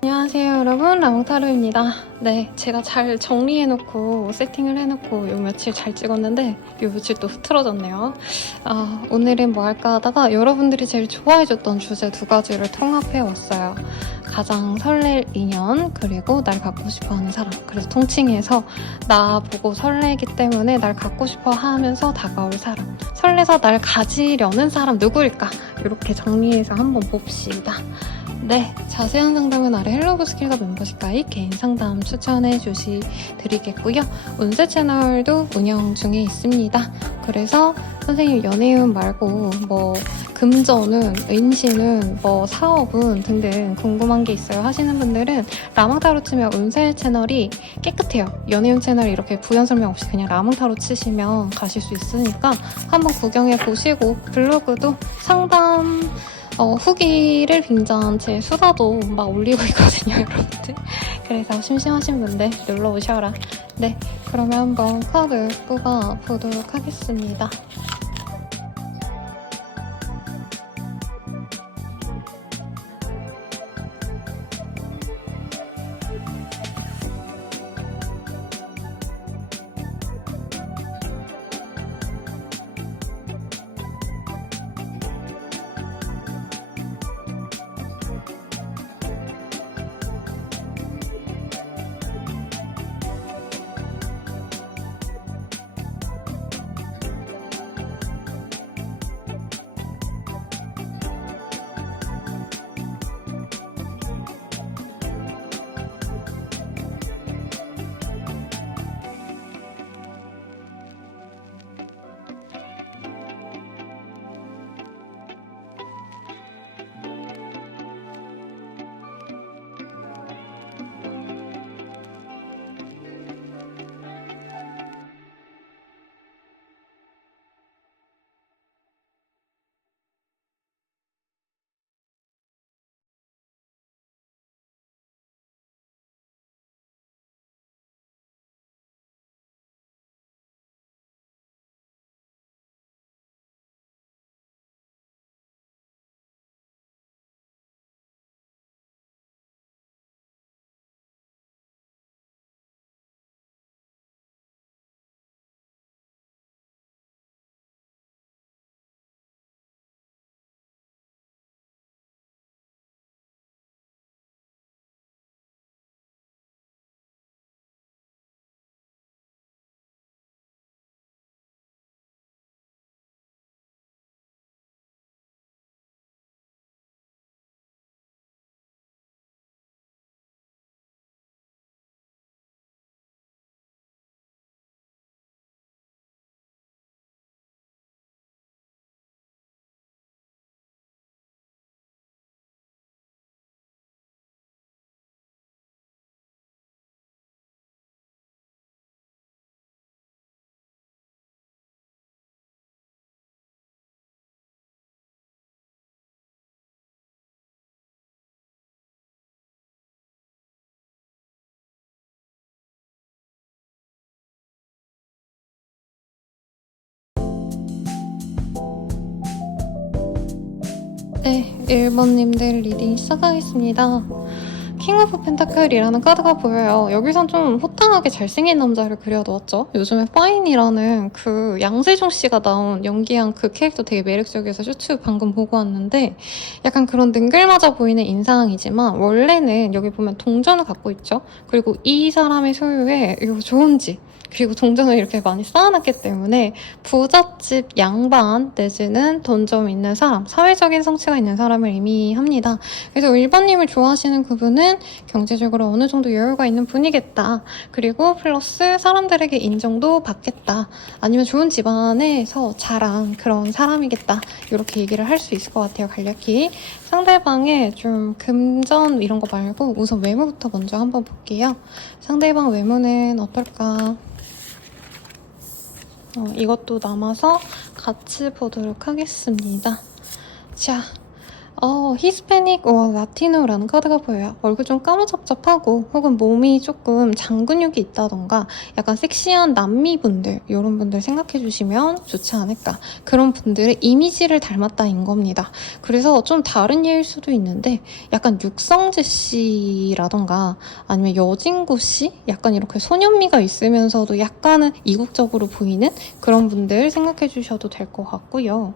안녕하세요 여러분, 라몽타로입니다. 네, 제가 잘 정리해놓고 세팅을 해놓고 요 며칠 잘 찍었는데 요 며칠 또 흐트러졌네요. 오늘은 뭐 할까 하다가 여러분들이 제일 좋아해줬던 주제 2가지를 통합해왔어요. 가장 설렐 인연, 그리고 날 갖고 싶어하는 사람. 그래서 통칭해서 나 보고 설레기 때문에 날 갖고 싶어 하면서 다가올 사람, 설레서 날 가지려는 사람 누구일까? 이렇게 정리해서 한번 봅시다. 네, 자세한 상담은 아래 헬로우스킬과 멤버십 가입 개인 상담 추천해 드리겠고요. 운세 채널도 운영 중에 있습니다. 그래서 선생님 연애운 말고 뭐 금전운, 임신운, 뭐 사업운 등등 궁금한 게 있어요 하시는 분들은 라몽타로 치면 운세 채널이 깨끗해요. 연애운 채널 이렇게 부연 설명 없이 그냥 라몽타로 치시면 가실 수 있으니까 한번 구경해 보시고, 블로그도 상담 후기를 빙자한 제 수다도 막 올리고 있거든요, 여러분들. 그래서 심심하신 분들 놀러 오셔라. 네, 그러면 한번 카드 뽑아 보도록 하겠습니다. 네, 1번님들 리딩 시작하겠습니다. 킹 오브 펜타클이라는 카드가 보여요. 여기선 좀 호탕하게 잘생긴 남자를 그려놓았죠. 요즘에 파인이라는 그 양세종 씨가 나온 연기한 그 캐릭터 되게 매력적이어서 쇼츠 방금 보고 왔는데, 약간 그런 능글맞아 보이는 인상이지만 원래는 여기 보면 동전을 갖고 있죠. 그리고 이 사람의 소유의 이거 좋은 집, 그리고 동전을 이렇게 많이 쌓아놨기 때문에 부잣집 양반 내지는 돈 좀 있는 사람, 사회적인 성취가 있는 사람을 의미합니다. 그래서 1번님을 좋아하시는 그분은 경제적으로 어느 정도 여유가 있는 분이겠다. 그리고 플러스 사람들에게 인정도 받겠다. 아니면 좋은 집안에서 자란 그런 사람이겠다. 이렇게 얘기를 할 수 있을 것 같아요, 간략히. 상대방의 좀 금전 이런 거 말고 우선 외모부터 먼저 한번 볼게요. 상대방 외모는 어떨까? 이것도 남아서 같이 보도록 하겠습니다. 자, 히스패닉 라티노라는 카드가 보여요. 얼굴 좀 까무잡잡하고 혹은 몸이 조금 장근육이 있다던가 약간 섹시한 남미분들, 이런 분들 생각해 주시면 좋지 않을까. 그런 분들의 이미지를 닮았다인 겁니다. 그래서 좀 다른 예일 수도 있는데 약간 육성재 씨라던가 아니면 여진구 씨? 약간 이렇게 소년미가 있으면서도 약간은 이국적으로 보이는 그런 분들 생각해 주셔도 될 것 같고요.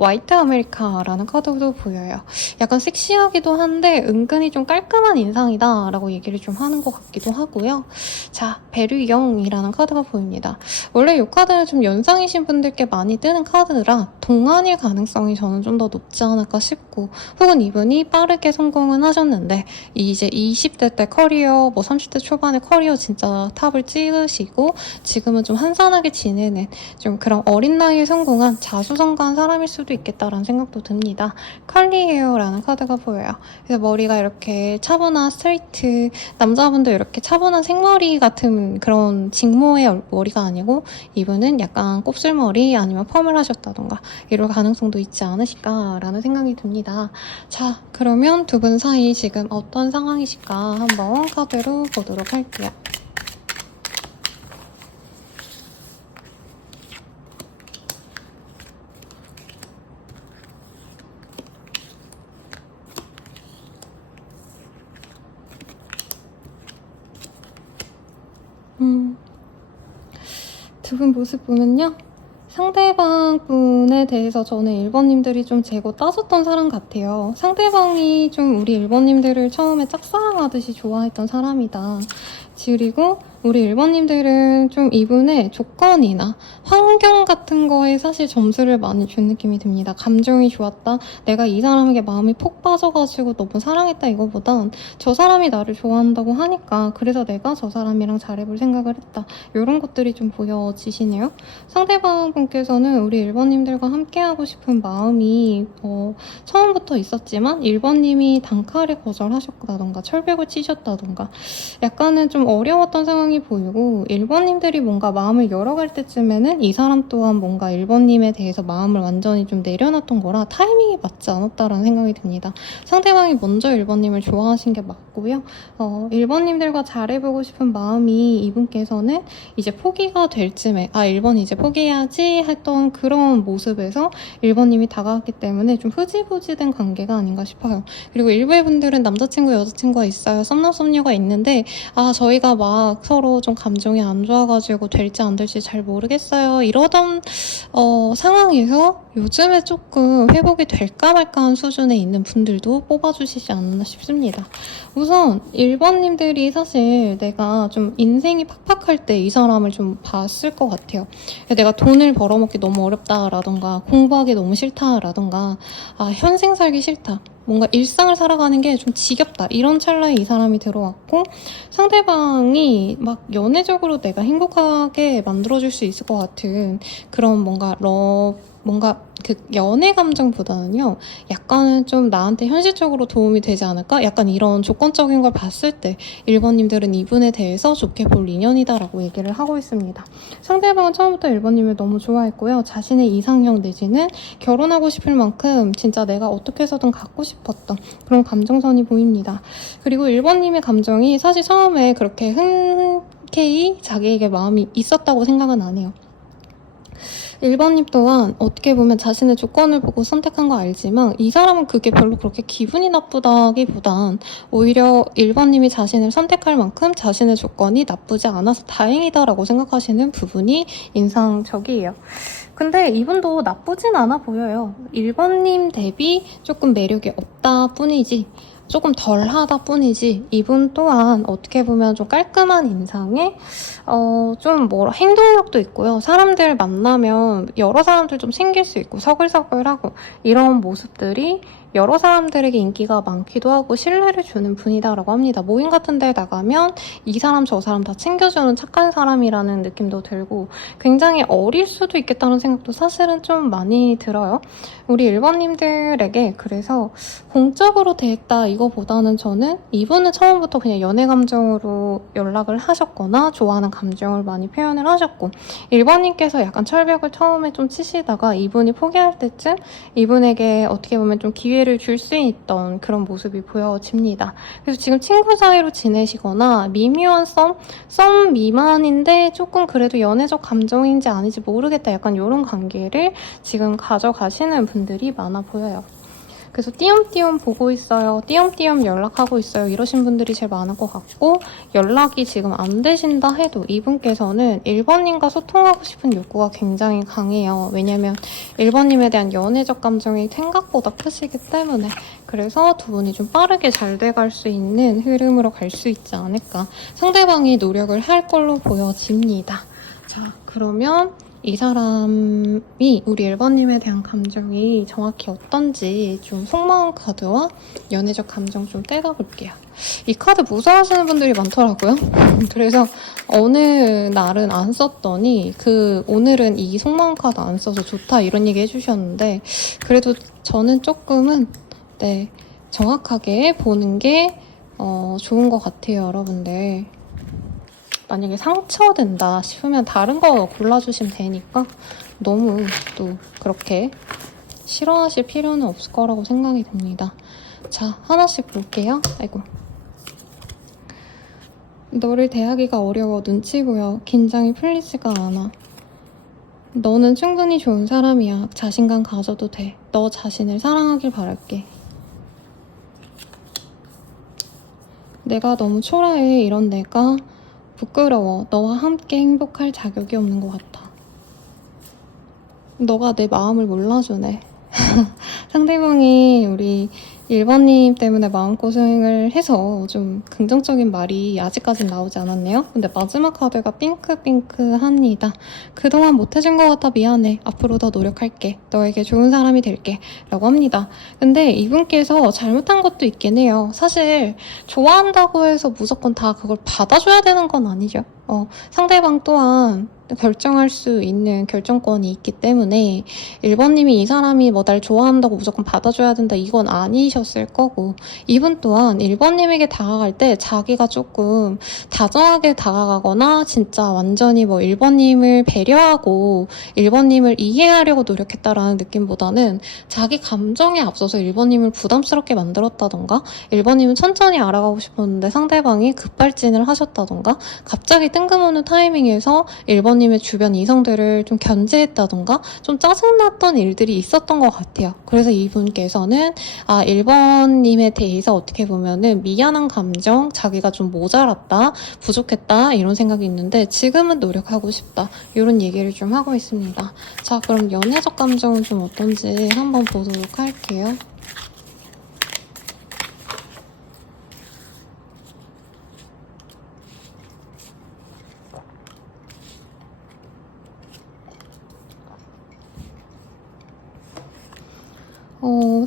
화이트 아메리카라는 카드도 보여요. 약간 섹시하기도 한데 은근히 좀 깔끔한 인상이다 라고 얘기를 좀 하는 것 같기도 하고요. 자, 베르영이라는 카드가 보입니다. 원래 이 카드는 좀 연상이신 분들께 많이 뜨는 카드라 동안일 가능성이 저는 좀 더 높지 않을까 싶고, 혹은 이분이 빠르게 성공은 하셨는데 이제 20대 때 커리어, 30대 초반에 커리어 진짜 탑을 찍으시고 지금은 좀 한산하게 지내는 좀 그런 어린 나이에 성공한 자수성가한 사람일 수도 있겠다라는 생각도 듭니다. 컬리 헤어라는 카드가 보여요. 그래서 머리가 이렇게 차분한 스트레이트, 남자분도 이렇게 차분한 생머리 같은 그런 직모의 머리가 아니고 이분은 약간 곱슬머리 아니면 펌을 하셨다던가 이럴 가능성도 있지 않으실까라는 생각이 듭니다. 자, 그러면 두 분 사이 지금 어떤 상황이실까 한번 카드로 보도록 할게요. 두 분 모습 보면요. 상대방 분에 대해서 저는 1번님들이 좀 재고 따졌던 사람 같아요. 상대방이 좀 우리 1번님들을 처음에 짝사랑하듯이 좋아했던 사람이다. 그리고 우리 1번님들은 좀 이분의 조건이나 환경 같은 거에 사실 점수를 많이 준 느낌이 듭니다. 감정이 좋았다, 내가 이 사람에게 마음이 폭 빠져가지고 너무 사랑했다, 이거보단 저 사람이 나를 좋아한다고 하니까 그래서 내가 저 사람이랑 잘해볼 생각을 했다, 이런 것들이 좀 보여지시네요. 상대방 분께서는 우리 1번님들과 함께하고 싶은 마음이 처음부터 있었지만 1번님이 단칼에 거절하셨다던가 철벽을 치셨다던가 약간은 좀 어려웠던 상황이 보이고, 1번님들이 뭔가 마음을 열어갈 때쯤에는 이 사람 또한 뭔가 1번님에 대해서 마음을 완전히 좀 내려놨던 거라 타이밍이 맞지 않았다라는 생각이 듭니다. 상대방이 먼저 1번님을 좋아하신 게 맞고요. 1번님들과 잘해보고 싶은 마음이 이분께서는 이제 포기가 될 쯤에 1번 이제 포기해야지 했던 그런 모습에서 1번님이 다가왔기 때문에 좀 흐지부지된 관계가 아닌가 싶어요. 그리고 일부의 분들은 남자친구 여자친구가 있어요, 썸남 썸녀가 있는데 저희가 막 서로 좀 감정이 안 좋아가지고 될지 안 될지 잘 모르겠어요 이러던 상황에서 요즘에 조금 회복이 될까 말까 한 수준에 있는 분들도 뽑아주시지 않나 싶습니다. 우선 1번님들이 사실 내가 좀 인생이 팍팍할 때 이 사람을 좀 봤을 것 같아요. 내가 돈을 벌어먹기 너무 어렵다라던가 공부하기 너무 싫다라던가 현생 살기 싫다, 뭔가 일상을 살아가는 게 좀 지겹다, 이런 찰나에 이 사람이 들어왔고, 상대방이 막 연애적으로 내가 행복하게 만들어줄 수 있을 것 같은 그런 뭔가 그 연애 감정보다는요, 약간은 좀 나한테 현실적으로 도움이 되지 않을까? 약간 이런 조건적인 걸 봤을 때 1번님들은 이분에 대해서 좋게 볼 인연이다라고 얘기를 하고 있습니다. 상대방은 처음부터 1번님을 너무 좋아했고요. 자신의 이상형 내지는 결혼하고 싶을 만큼 진짜 내가 어떻게 해서든 갖고 싶었던 그런 감정선이 보입니다. 그리고 1번님의 감정이 사실 처음에 그렇게 흔쾌히 자기에게 마음이 있었다고 생각은 안 해요. 1번님 또한 어떻게 보면 자신의 조건을 보고 선택한 거 알지만 이 사람은 그게 별로 그렇게 기분이 나쁘다기보단 오히려 1번님이 자신을 선택할 만큼 자신의 조건이 나쁘지 않아서 다행이다라고 생각하시는 부분이 인상적이에요. 근데 이분도 나쁘진 않아 보여요. 1번님 대비 조금 매력이 없다 뿐이지, 조금 덜하다 뿐이지, 이분 또한 어떻게 보면 좀 깔끔한 인상에 좀 행동력도 있고요. 사람들 만나면 여러 사람들 좀 챙길 수 있고 서글서글하고 이런 모습들이 여러 사람들에게 인기가 많기도 하고 신뢰를 주는 분이다라고 합니다. 모임 같은 데 나가면 이 사람 저 사람 다 챙겨주는 착한 사람이라는 느낌도 들고 굉장히 어릴 수도 있겠다는 생각도 사실은 좀 많이 들어요. 우리 1번님들에게 그래서 공적으로 대했다 이거보다는 저는 이분은 처음부터 그냥 연애 감정으로 연락을 하셨거나 좋아하는 감정을 많이 표현을 하셨고, 1번님께서 약간 철벽을 처음에 좀 치시다가 이분이 포기할 때쯤 이분에게 어떻게 보면 좀 기회 기회를 줄 수 있던 그런 모습이 보여집니다. 그래서 지금 친구 사이로 지내시거나 미묘한 썸 미만인데 조금 그래도 연애적 감정인지 아닌지 모르겠다, 약간 이런 관계를 지금 가져가시는 분들이 많아 보여요. 그래서 띄엄띄엄 보고 있어요, 띄엄띄엄 연락하고 있어요, 이러신 분들이 제일 많을 것 같고, 연락이 지금 안 되신다 해도 이분께서는 1번님과 소통하고 싶은 욕구가 굉장히 강해요. 왜냐면 1번님에 대한 연애적 감정이 생각보다 크시기 때문에. 그래서 두 분이 좀 빠르게 잘 돼갈 수 있는 흐름으로 갈 수 있지 않을까. 상대방이 노력을 할 걸로 보여집니다. 자, 그러면 이 사람이 우리 1번님에 대한 감정이 정확히 어떤지 좀 속마음 카드와 연애적 감정 좀 떼가볼게요. 이 카드 무서워하시는 분들이 많더라고요. 그래서 어느 날은 안 썼더니 오늘은 이 속마음 카드 안 써서 좋다 이런 얘기 해주셨는데, 그래도 저는 조금은 정확하게 보는 게 좋은 것 같아요, 여러분들. 만약에 상처된다 싶으면 다른 거 골라주시면 되니까 너무 또 그렇게 싫어하실 필요는 없을 거라고 생각이 듭니다. 자, 하나씩 볼게요. 아이고. 너를 대하기가 어려워. 눈치 보여. 긴장이 풀리지가 않아. 너는 충분히 좋은 사람이야. 자신감 가져도 돼. 너 자신을 사랑하길 바랄게. 내가 너무 초라해. 이런 내가 부끄러워. 너와 함께 행복할 자격이 없는 것 같아. 너가 내 마음을 몰라주네. 상대방이 우리 1번님 때문에 마음고생을 해서 좀 긍정적인 말이 아직까진 나오지 않았네요. 근데 마지막 카드가 핑크핑크합니다. 그동안 못해준 것 같아. 미안해. 앞으로 더 노력할게. 너에게 좋은 사람이 될게. 라고 합니다. 근데 이분께서 잘못한 것도 있긴 해요. 사실 좋아한다고 해서 무조건 다 그걸 받아줘야 되는 건 아니죠. 상대방 또한 결정할 수 있는 결정권이 있기 때문에 1번님이 이 사람이 뭐 날 좋아한다고 무조건 받아줘야 된다 이건 아니셨을 거고, 이분 또한 1번님에게 다가갈 때 자기가 조금 다정하게 다가가거나 진짜 완전히 뭐 1번님을 배려하고 1번님을 이해하려고 노력했다라는 느낌보다는 자기 감정에 앞서서 1번님을 부담스럽게 만들었다던가, 1번님은 천천히 알아가고 싶었는데 상대방이 급발진을 하셨다던가, 갑자기 뜬금없는 타이밍에서 1번님의 주변 이성들을 좀 견제했다던가 좀 짜증났던 일들이 있었던 것 같아요. 그래서 이분께서는 1번님에 대해서 어떻게 보면은 미안한 감정, 자기가 좀 모자랐다, 부족했다 이런 생각이 있는데 지금은 노력하고 싶다 이런 얘기를 좀 하고 있습니다. 자, 그럼 연애적 감정은 좀 어떤지 한번 보도록 할게요.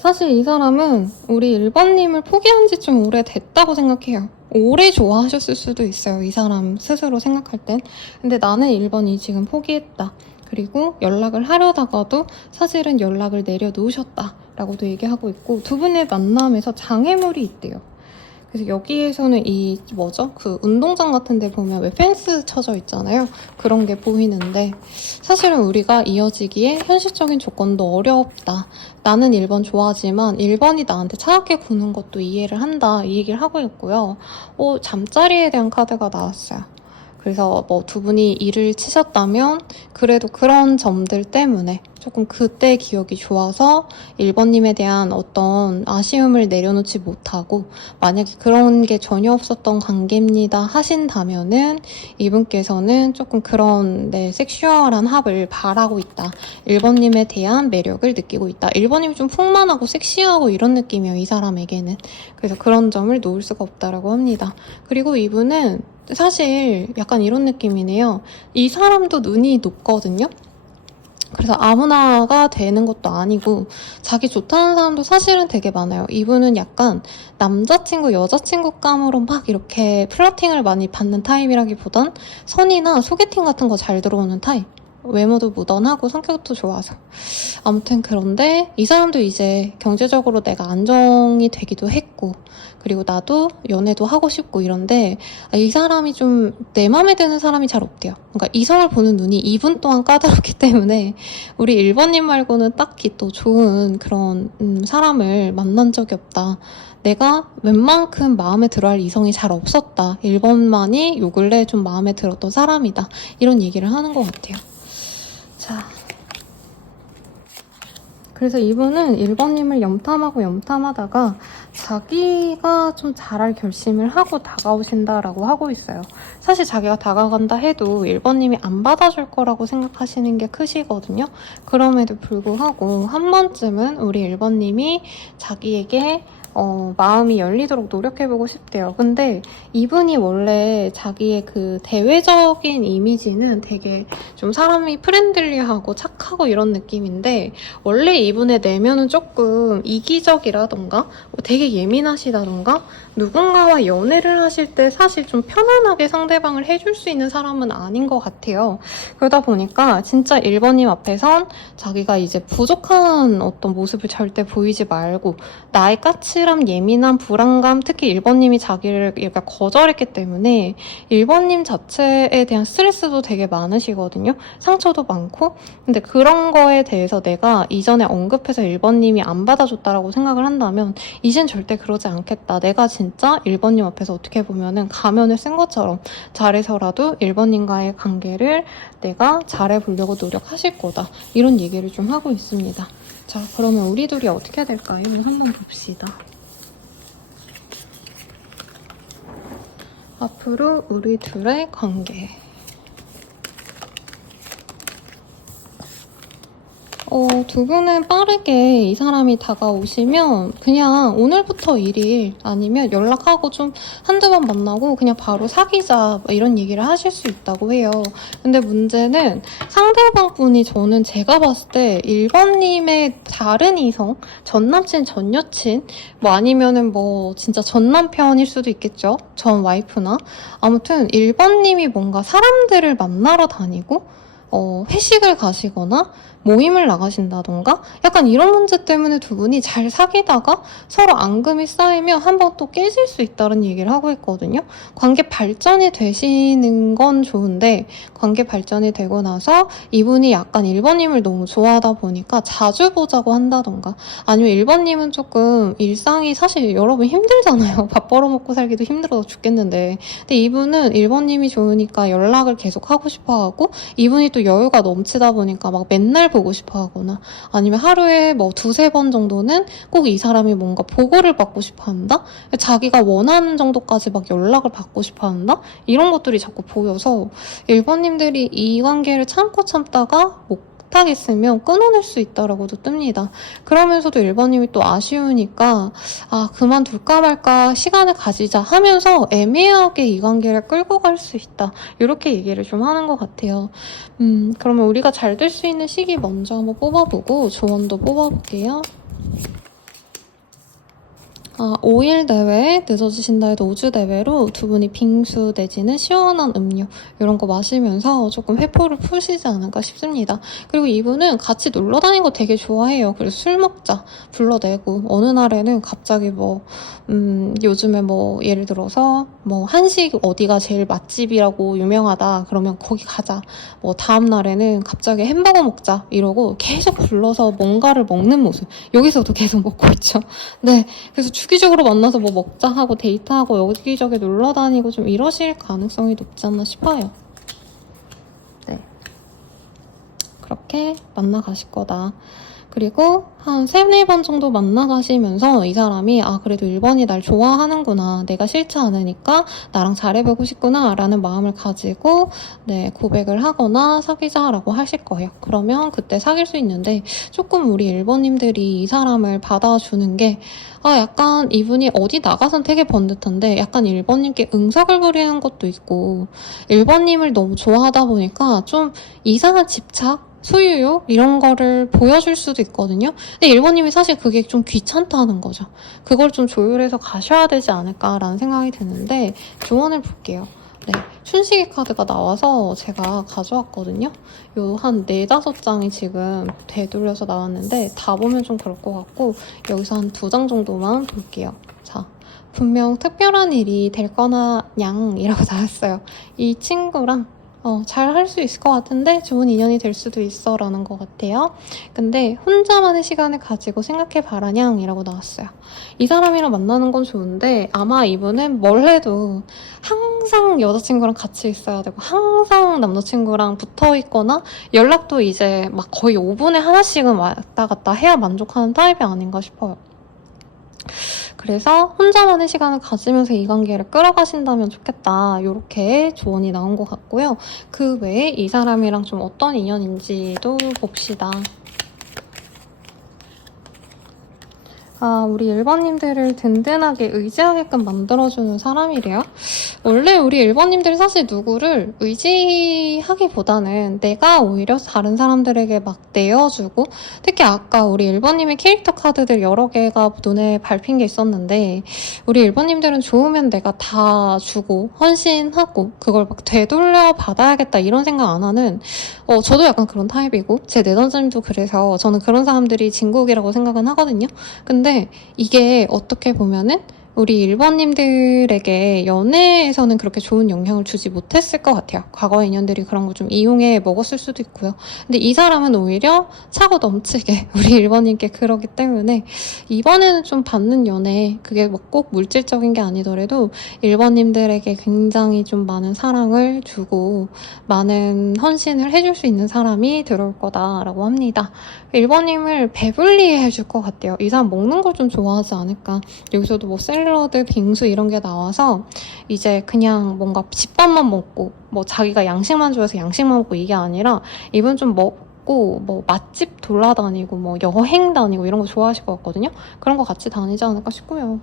사실 이 사람은 우리 1번님을 포기한 지 좀 오래됐다고 생각해요. 오래 좋아하셨을 수도 있어요, 이 사람 스스로 생각할 땐. 근데 나는 1번이 지금 포기했다. 그리고 연락을 하려다가도 사실은 연락을 내려놓으셨다 라고도 얘기하고 있고, 두 분의 만남에서 장애물이 있대요. 그래서 여기에서는 그 운동장 같은 데 보면 왜 펜스 쳐져 있잖아요. 그런 게 보이는데, 사실은 우리가 이어지기에 현실적인 조건도 어렵다. 나는 1번 좋아하지만 1번이 나한테 차갑게 구는 것도 이해를 한다. 이 얘기를 하고 있고요. 잠자리에 대한 카드가 나왔어요. 그래서 뭐 두 분이 일을 치셨다면 그래도 그런 점들 때문에 조금 그때 기억이 좋아서 1번님에 대한 어떤 아쉬움을 내려놓지 못하고, 만약에 그런 게 전혀 없었던 관계입니다 하신다면은 이분께서는 조금 그런 섹슈얼한 합을 바라고 있다. 1번님에 대한 매력을 느끼고 있다. 1번님이 좀 풍만하고 섹시하고 이런 느낌이에요, 이 사람에게는. 그래서 그런 점을 놓을 수가 없다라고 합니다. 그리고 이분은 사실 약간 이런 느낌이네요. 이 사람도 눈이 높거든요. 그래서 아무나가 되는 것도 아니고 자기 좋다는 사람도 사실은 되게 많아요. 이분은 약간 남자친구, 여자친구감으로 막 이렇게 플러팅을 많이 받는 타입이라기보단 선이나 소개팅 같은 거 잘 들어오는 타입. 외모도 무던하고 성격도 좋아서. 아무튼 그런데 이 사람도 이제 경제적으로 내가 안정이 되기도 했고, 그리고 나도 연애도 하고 싶고 이런데 이 사람이 좀 내 맘에 드는 사람이 잘 없대요. 그러니까 이성을 보는 눈이 2분 동안 까다롭기 때문에 우리 1번님 말고는 딱히 또 좋은 그런 사람을 만난 적이 없다. 내가 웬만큼 마음에 들어할 이성이 잘 없었다. 1번만이 요 근래 좀 마음에 들었던 사람이다. 이런 얘기를 하는 것 같아요. 자, 그래서 이분은 1번님을 염탐하다가 자기가 좀 잘할 결심을 하고 다가오신다라고 하고 있어요. 사실 자기가 다가간다 해도 1번님이 안 받아줄 거라고 생각하시는 게 크시거든요. 그럼에도 불구하고 한 번쯤은 우리 1번님이 자기에게 마음이 열리도록 노력해보고 싶대요. 근데 이분이 원래 자기의 그 대외적인 이미지는 되게 좀 사람이 프렌들리하고 착하고 이런 느낌인데 원래 이분의 내면은 조금 이기적이라던가 되게 예민하시다던가 누군가와 연애를 하실 때 사실 좀 편안하게 상대방을 해줄 수 있는 사람은 아닌 것 같아요. 그러다 보니까 진짜 1번님 앞에선 자기가 이제 부족한 어떤 모습을 절대 보이지 말고 나의 까칠함, 예민함, 불안감, 특히 1번님이 자기를 약간 거절했기 때문에 1번님 자체에 대한 스트레스도 되게 많으시거든요. 상처도 많고. 근데 그런 거에 대해서 내가 이전에 언급해서 1번님이 안 받아줬다라고 생각을 한다면 이젠 절대 그러지 않겠다. 내가 진짜 1번님 앞에서 어떻게 보면은 가면을 쓴 것처럼 잘해서라도 1번님과의 관계를 내가 잘해보려고 노력하실 거다. 이런 얘기를 좀 하고 있습니다. 자, 그러면 우리 둘이 어떻게 될까요? 한번 봅시다. 앞으로 우리 둘의 관계. 두 분은 빠르게 이 사람이 다가오시면 그냥 오늘부터 1일 아니면 연락하고 좀 한두 번 만나고 그냥 바로 사귀자 이런 얘기를 하실 수 있다고 해요. 근데 문제는 상대방 분이 저는 제가 봤을 때 1번님의 다른 이성, 전 남친, 전 여친 뭐 아니면은 뭐 진짜 전 남편일 수도 있겠죠. 전 와이프나. 아무튼 1번님이 뭔가 사람들을 만나러 다니고 회식을 가시거나 모임을 나가신다던가 약간 이런 문제 때문에 두 분이 잘 사귀다가 서로 앙금이 쌓이면 한번 또 깨질 수 있다는 얘기를 하고 있거든요. 관계 발전이 되시는 건 좋은데 관계 발전이 되고 나서 이분이 약간 1번님을 너무 좋아하다 보니까 자주 보자고 한다던가 아니면 1번님은 조금 일상이 사실 여러분 힘들잖아요. 밥 벌어먹고 살기도 힘들어서 죽겠는데 근데 이분은 1번님이 좋으니까 연락을 계속 하고 싶어하고 이분이 또 여유가 넘치다 보니까 막 맨날 보고 싶어 하거나 아니면 하루에 뭐 2-3번 정도는 꼭 이 사람이 뭔가 보고를 받고 싶어 한다? 자기가 원하는 정도까지 막 연락을 받고 싶어 한다? 이런 것들이 자꾸 보여서 1번님들이 이 관계를 참다가 못하겠으면 끊어낼 수 있다라고도 뜹니다. 그러면서도 1번님이 또 아쉬우니까 그만둘까 말까 시간을 가지자 하면서 애매하게 이 관계를 끌고 갈 수 있다. 이렇게 얘기를 좀 하는 것 같아요. 그러면 우리가 잘 될 수 있는 시기 먼저 한번 뽑아보고 조언도 뽑아볼게요. 5일 대회, 늦어지신다 해도 5주 대회로 두 분이 빙수 내지는 시원한 음료 이런 거 마시면서 조금 회포를 푸시지 않을까 싶습니다. 그리고 이분은 같이 놀러 다니는 거 되게 좋아해요. 그래서 술 먹자 불러내고 어느 날에는 갑자기 요즘에 예를 들어서 한식 어디가 제일 맛집이라고 유명하다 그러면 거기 가자. 다음 날에는 갑자기 햄버거 먹자 이러고 계속 불러서 뭔가를 먹는 모습. 여기서도 계속 먹고 있죠. 네, 그래서 주기적으로 만나서 먹자 하고 데이트하고 여기저기 놀러 다니고 좀 이러실 가능성이 높지 않나 싶어요. 네, 그렇게 만나가실 거다. 그리고 한 3-4번 정도 만나가시면서 이 사람이 그래도 1번이 날 좋아하는구나. 내가 싫지 않으니까 나랑 잘해보고 싶구나 라는 마음을 가지고 고백을 하거나 사귀자라고 하실 거예요. 그러면 그때 사귈 수 있는데 조금 우리 1번님들이 이 사람을 받아주는 게 약간 이분이 어디 나가선 되게 번듯한데 약간 1번님께 응석을 부리는 것도 있고 1번님을 너무 좋아하다 보니까 좀 이상한 집착? 소유욕? 이런 거를 보여줄 수도 있거든요. 근데 1번님이 사실 그게 좀 귀찮다는 거죠. 그걸 좀 조율해서 가셔야 되지 않을까라는 생각이 드는데 조언을 볼게요. 네, 춘식이 카드가 나와서 제가 가져왔거든요. 요 한 4-5장이 지금 되돌려서 나왔는데 다 보면 좀 그럴 것 같고 여기서 한 2장 정도만 볼게요. 자, 분명 특별한 일이 될 거나 냥이라고 나왔어요. 이 친구랑 잘 할 수 있을 것 같은데 좋은 인연이 될 수도 있어 라는 것 같아요. 근데 혼자만의 시간을 가지고 생각해 봐라냥이라고 나왔어요. 이 사람이랑 만나는 건 좋은데 아마 이분은 뭘 해도 항상 여자친구랑 같이 있어야 되고 항상 남자친구랑 붙어 있거나 연락도 이제 막 거의 5분에 하나씩은 왔다 갔다 해야 만족하는 타입이 아닌가 싶어요. 그래서 혼자만의 시간을 가지면서 이 관계를 끌어가신다면 좋겠다. 이렇게 조언이 나온 것 같고요. 그 외에 이 사람이랑 좀 어떤 인연인지도 봅시다. 아, 우리 일반님들을 든든하게 의지하게끔 만들어주는 사람이래요. 원래 우리 일본님들이 사실 누구를 의지하기보다는 내가 오히려 다른 사람들에게 막 내어주고, 특히 아까 우리 일본님의 캐릭터 카드들 여러 개가 눈에 밟힌 게 있었는데 우리 일본님들은 좋으면 내가 다 주고 헌신하고 그걸 막 되돌려 받아야겠다 이런 생각 안 하는, 저도 약간 그런 타입이고 제 내담자님도 그래서 저는 그런 사람들이 진국이라고 생각은 하거든요. 근데 이게 어떻게 보면은 우리 일반님들에게 연애에서는 그렇게 좋은 영향을 주지 못했을 것 같아요. 과거 인연들이 그런 거 좀 이용해 먹었을 수도 있고요. 근데 이 사람은 오히려 차고 넘치게 우리 일반님께 그러기 때문에 이번에는 좀 받는 연애, 그게 뭐 꼭 물질적인 게 아니더라도 일반님들에게 굉장히 좀 많은 사랑을 주고 많은 헌신을 해줄 수 있는 사람이 들어올 거다라고 합니다. 일본님을 배불리 해줄 것 같아요. 이 사람 먹는 걸 좀 좋아하지 않을까. 여기서도 뭐 샐러드, 빙수 이런 게 나와서 이제 그냥 뭔가 집밥만 먹고 뭐 자기가 양식만 좋아해서 양식만 먹고 이게 아니라 이분 좀 먹고 뭐 맛집 돌아다니고 뭐 여행 다니고 이런 거 좋아하실 것 같거든요. 그런 거 같이 다니지 않을까 싶고요.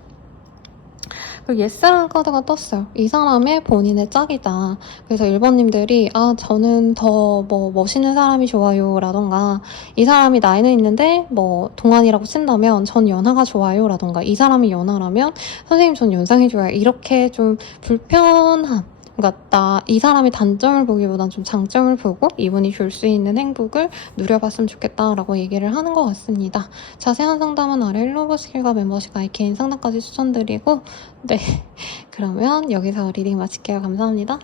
그리고 예스라는 카드가 떴어요. 이 사람의 본인의 짝이다. 그래서 1번님들이 저는 더 뭐 멋있는 사람이 좋아요 라던가 이 사람이 나이는 있는데 뭐 동안이라고 친다면 전 연하가 좋아요 라던가 이 사람이 연하라면 선생님 전 연상이 좋아요. 이렇게 좀 불편한, 그러니까 이 사람이 단점을 보기보단 좀 장점을 보고 이분이 줄 수 있는 행복을 누려봤으면 좋겠다라고 얘기를 하는 것 같습니다. 자세한 상담은 아래 일로버 스킬과 멤버십 아이케인 상담까지 추천드리고, 네, 그러면 여기서 리딩 마칠게요. 감사합니다.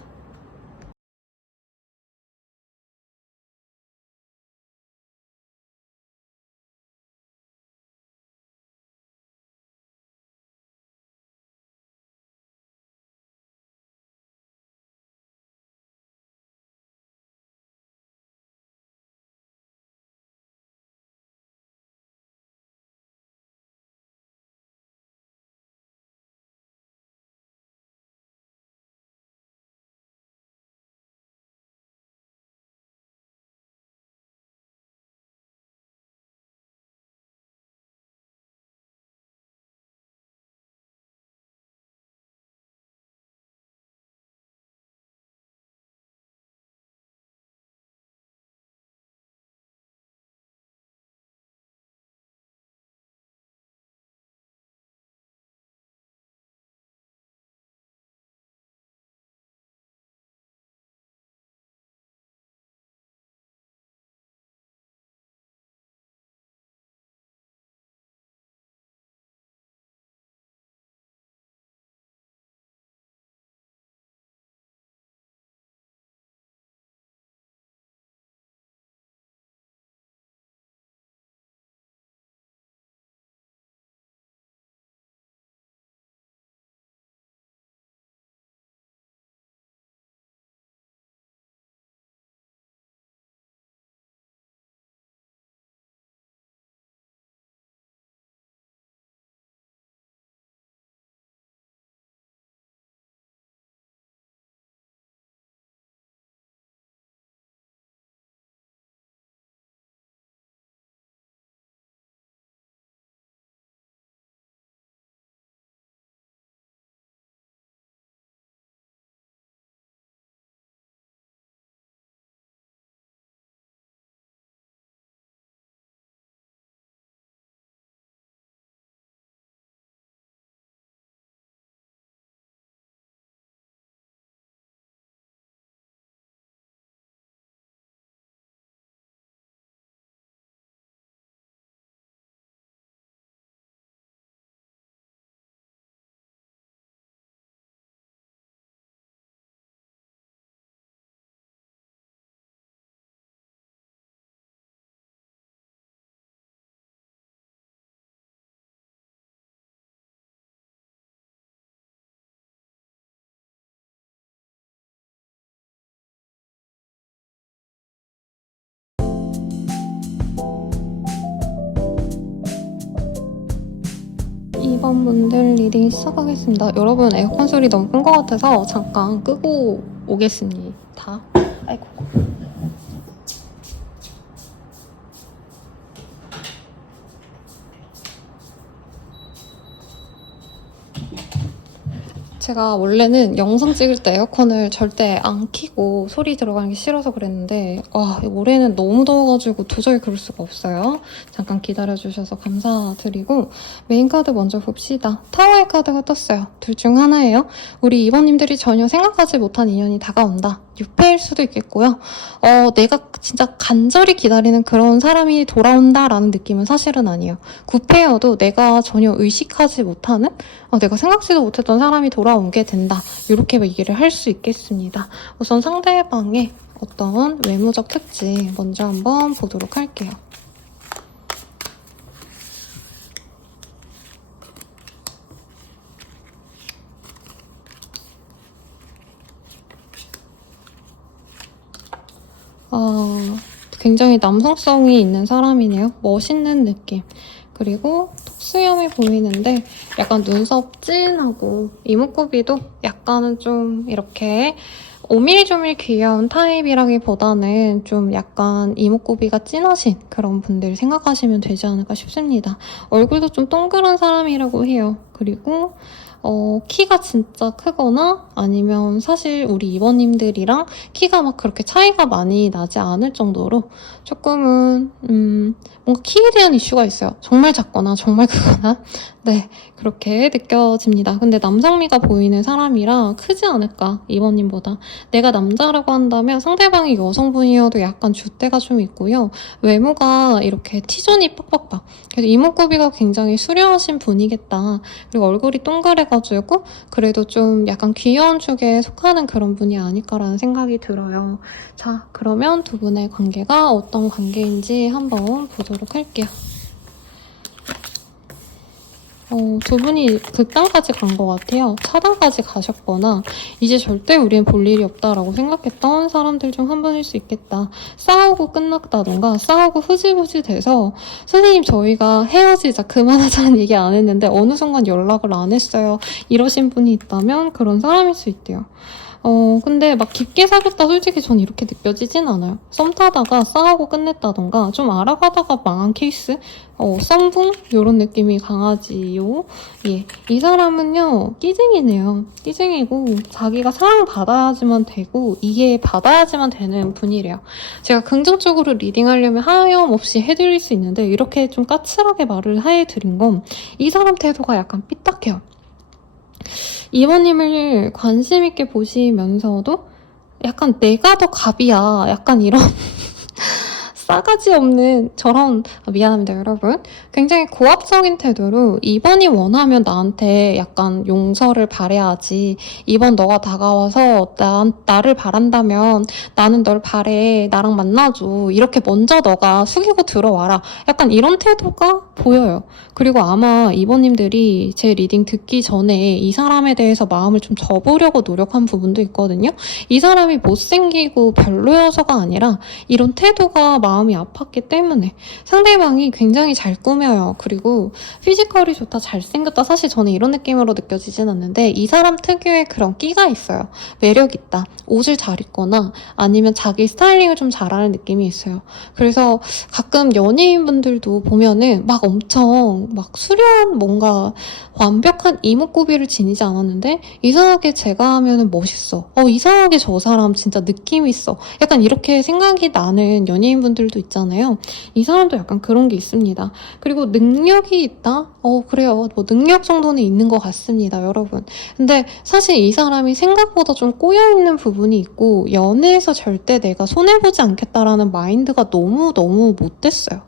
2번 분들 리딩 시작하겠습니다. 여러분 에어컨 소리 너무 큰 것 같아서 잠깐 끄고 오겠습니다. 아이고. 제가 원래는 영상 찍을 때 에어컨을 절대 안 켜고 소리 들어가는 게 싫어서 그랬는데 올해는 너무 더워가지고 도저히 그럴 수가 없어요. 잠깐 기다려주셔서 감사드리고 메인 카드 먼저 봅시다. 타워의 카드가 떴어요. 둘 중 하나예요. 우리 이번님들이 전혀 생각하지 못한 인연이 다가온다. 유패일 수도 있겠고요. 내가 진짜 간절히 기다리는 그런 사람이 돌아온다라는 느낌은 사실은 아니에요. 9패여도 내가 전혀 의식하지 못하는 내가 생각지도 못했던 사람이 돌아오게 된다. 이렇게 얘기를 할 수 있겠습니다. 우선 상대방의 어떤 외모적 특징 먼저 한번 보도록 할게요. 굉장히 남성성이 있는 사람이네요. 멋있는 느낌. 그리고 턱수염이 보이는데 약간 눈썹 진하고 이목구비도 약간은 좀 이렇게 오밀조밀 귀여운 타입이라기보다는 좀 약간 이목구비가 진하신 그런 분들 생각하시면 되지 않을까 싶습니다. 얼굴도 좀 동그란 사람이라고 해요. 그리고 키가 진짜 크거나 아니면 사실 우리 이번님들이랑 키가 막 그렇게 차이가 많이 나지 않을 정도로 조금은 뭔가 키에 대한 이슈가 있어요. 정말 작거나 정말 크거나 네 그렇게 느껴집니다. 근데 남성미가 보이는 사람이라 크지 않을까 이번님보다. 내가 남자라고 한다면 상대방이 여성분이어도 약간 줏대가 좀 있고요. 외모가 이렇게 T존이 빡빡빡. 그래서 이목구비가 굉장히 수려하신 분이겠다. 그리고 얼굴이 동그래가지고 그래도 좀 약간 귀여운 축에 속하는 그런 분이 아닐까라는 생각이 들어요. 자, 그러면 두 분의 관계가 어떤 관계인지 한번 보도록 할게요. 두 분이 극단까지 간 것 같아요. 차단까지 가셨거나 이제 절대 우리는 볼 일이 없다라고 생각했던 사람들 중 한 분일 수 있겠다. 싸우고 끝났다던가 싸우고 흐지부지 돼서 선생님 저희가 헤어지자 그만하자는 얘기 안 했는데 어느 순간 연락을 안 했어요. 이러신 분이 있다면 그런 사람일 수 있대요. 근데 막 깊게 사귀었다 솔직히 전 이렇게 느껴지진 않아요. 썸 타다가 싸우고 끝냈다던가 좀 알아가다가 망한 케이스? 썸붕? 이런 느낌이 강하지요. 예, 이 사람은요 끼쟁이네요. 끼쟁이고 자기가 사랑받아야지만 되고 이해받아야지만 되는 분이래요. 제가 긍정적으로 리딩하려면 하염없이 해드릴 수 있는데 이렇게 좀 까칠하게 말을 해드린 건 이 사람 태도가 약간 삐딱해요. 이모님을 관심 있게 보시면서도 약간 내가 더 갑이야. 약간 이런 싸가지 없는 저런 미안합니다 여러분. 굉장히 고압적인 태도로 이번이 원하면 나한테 약간 용서를 바래야지. 이번 너가 다가와서 나를 바란다면 나는 널 바래. 나랑 만나줘. 이렇게 먼저 너가 숙이고 들어와라. 약간 이런 태도가 보여요. 그리고 아마 이번님들이 제 리딩 듣기 전에 이 사람에 대해서 마음을 좀 접으려고 노력한 부분도 있거든요. 이 사람이 못생기고 별로여서가 아니라 이런 태도가 마음이 아팠기 때문에 상대방이 굉장히 잘 꾸며요. 그리고 피지컬이 좋다, 잘생겼다 사실 저는 이런 느낌으로 느껴지진 않는데 이 사람 특유의 그런 끼가 있어요. 매력 있다. 옷을 잘 입거나 아니면 자기 스타일링을 좀 잘하는 느낌이 있어요. 그래서 가끔 연예인분들도 보면은 막 엄청 막 수려한 뭔가 완벽한 이목구비를 지니지 않았는데 이상하게 제가 하면은 멋있어. 이상하게 저 사람 진짜 느낌 있어. 약간 이렇게 생각이 나는 연예인분들도 있잖아요. 이 사람도 약간 그런 게 있습니다. 그리고 능력이 있다? 그래요. 뭐 능력 정도는 있는 것 같습니다, 여러분. 근데 사실 이 사람이 생각보다 좀 꼬여있는 부분이 있고 연애에서 절대 내가 손해보지 않겠다라는 마인드가 너무너무 못됐어요.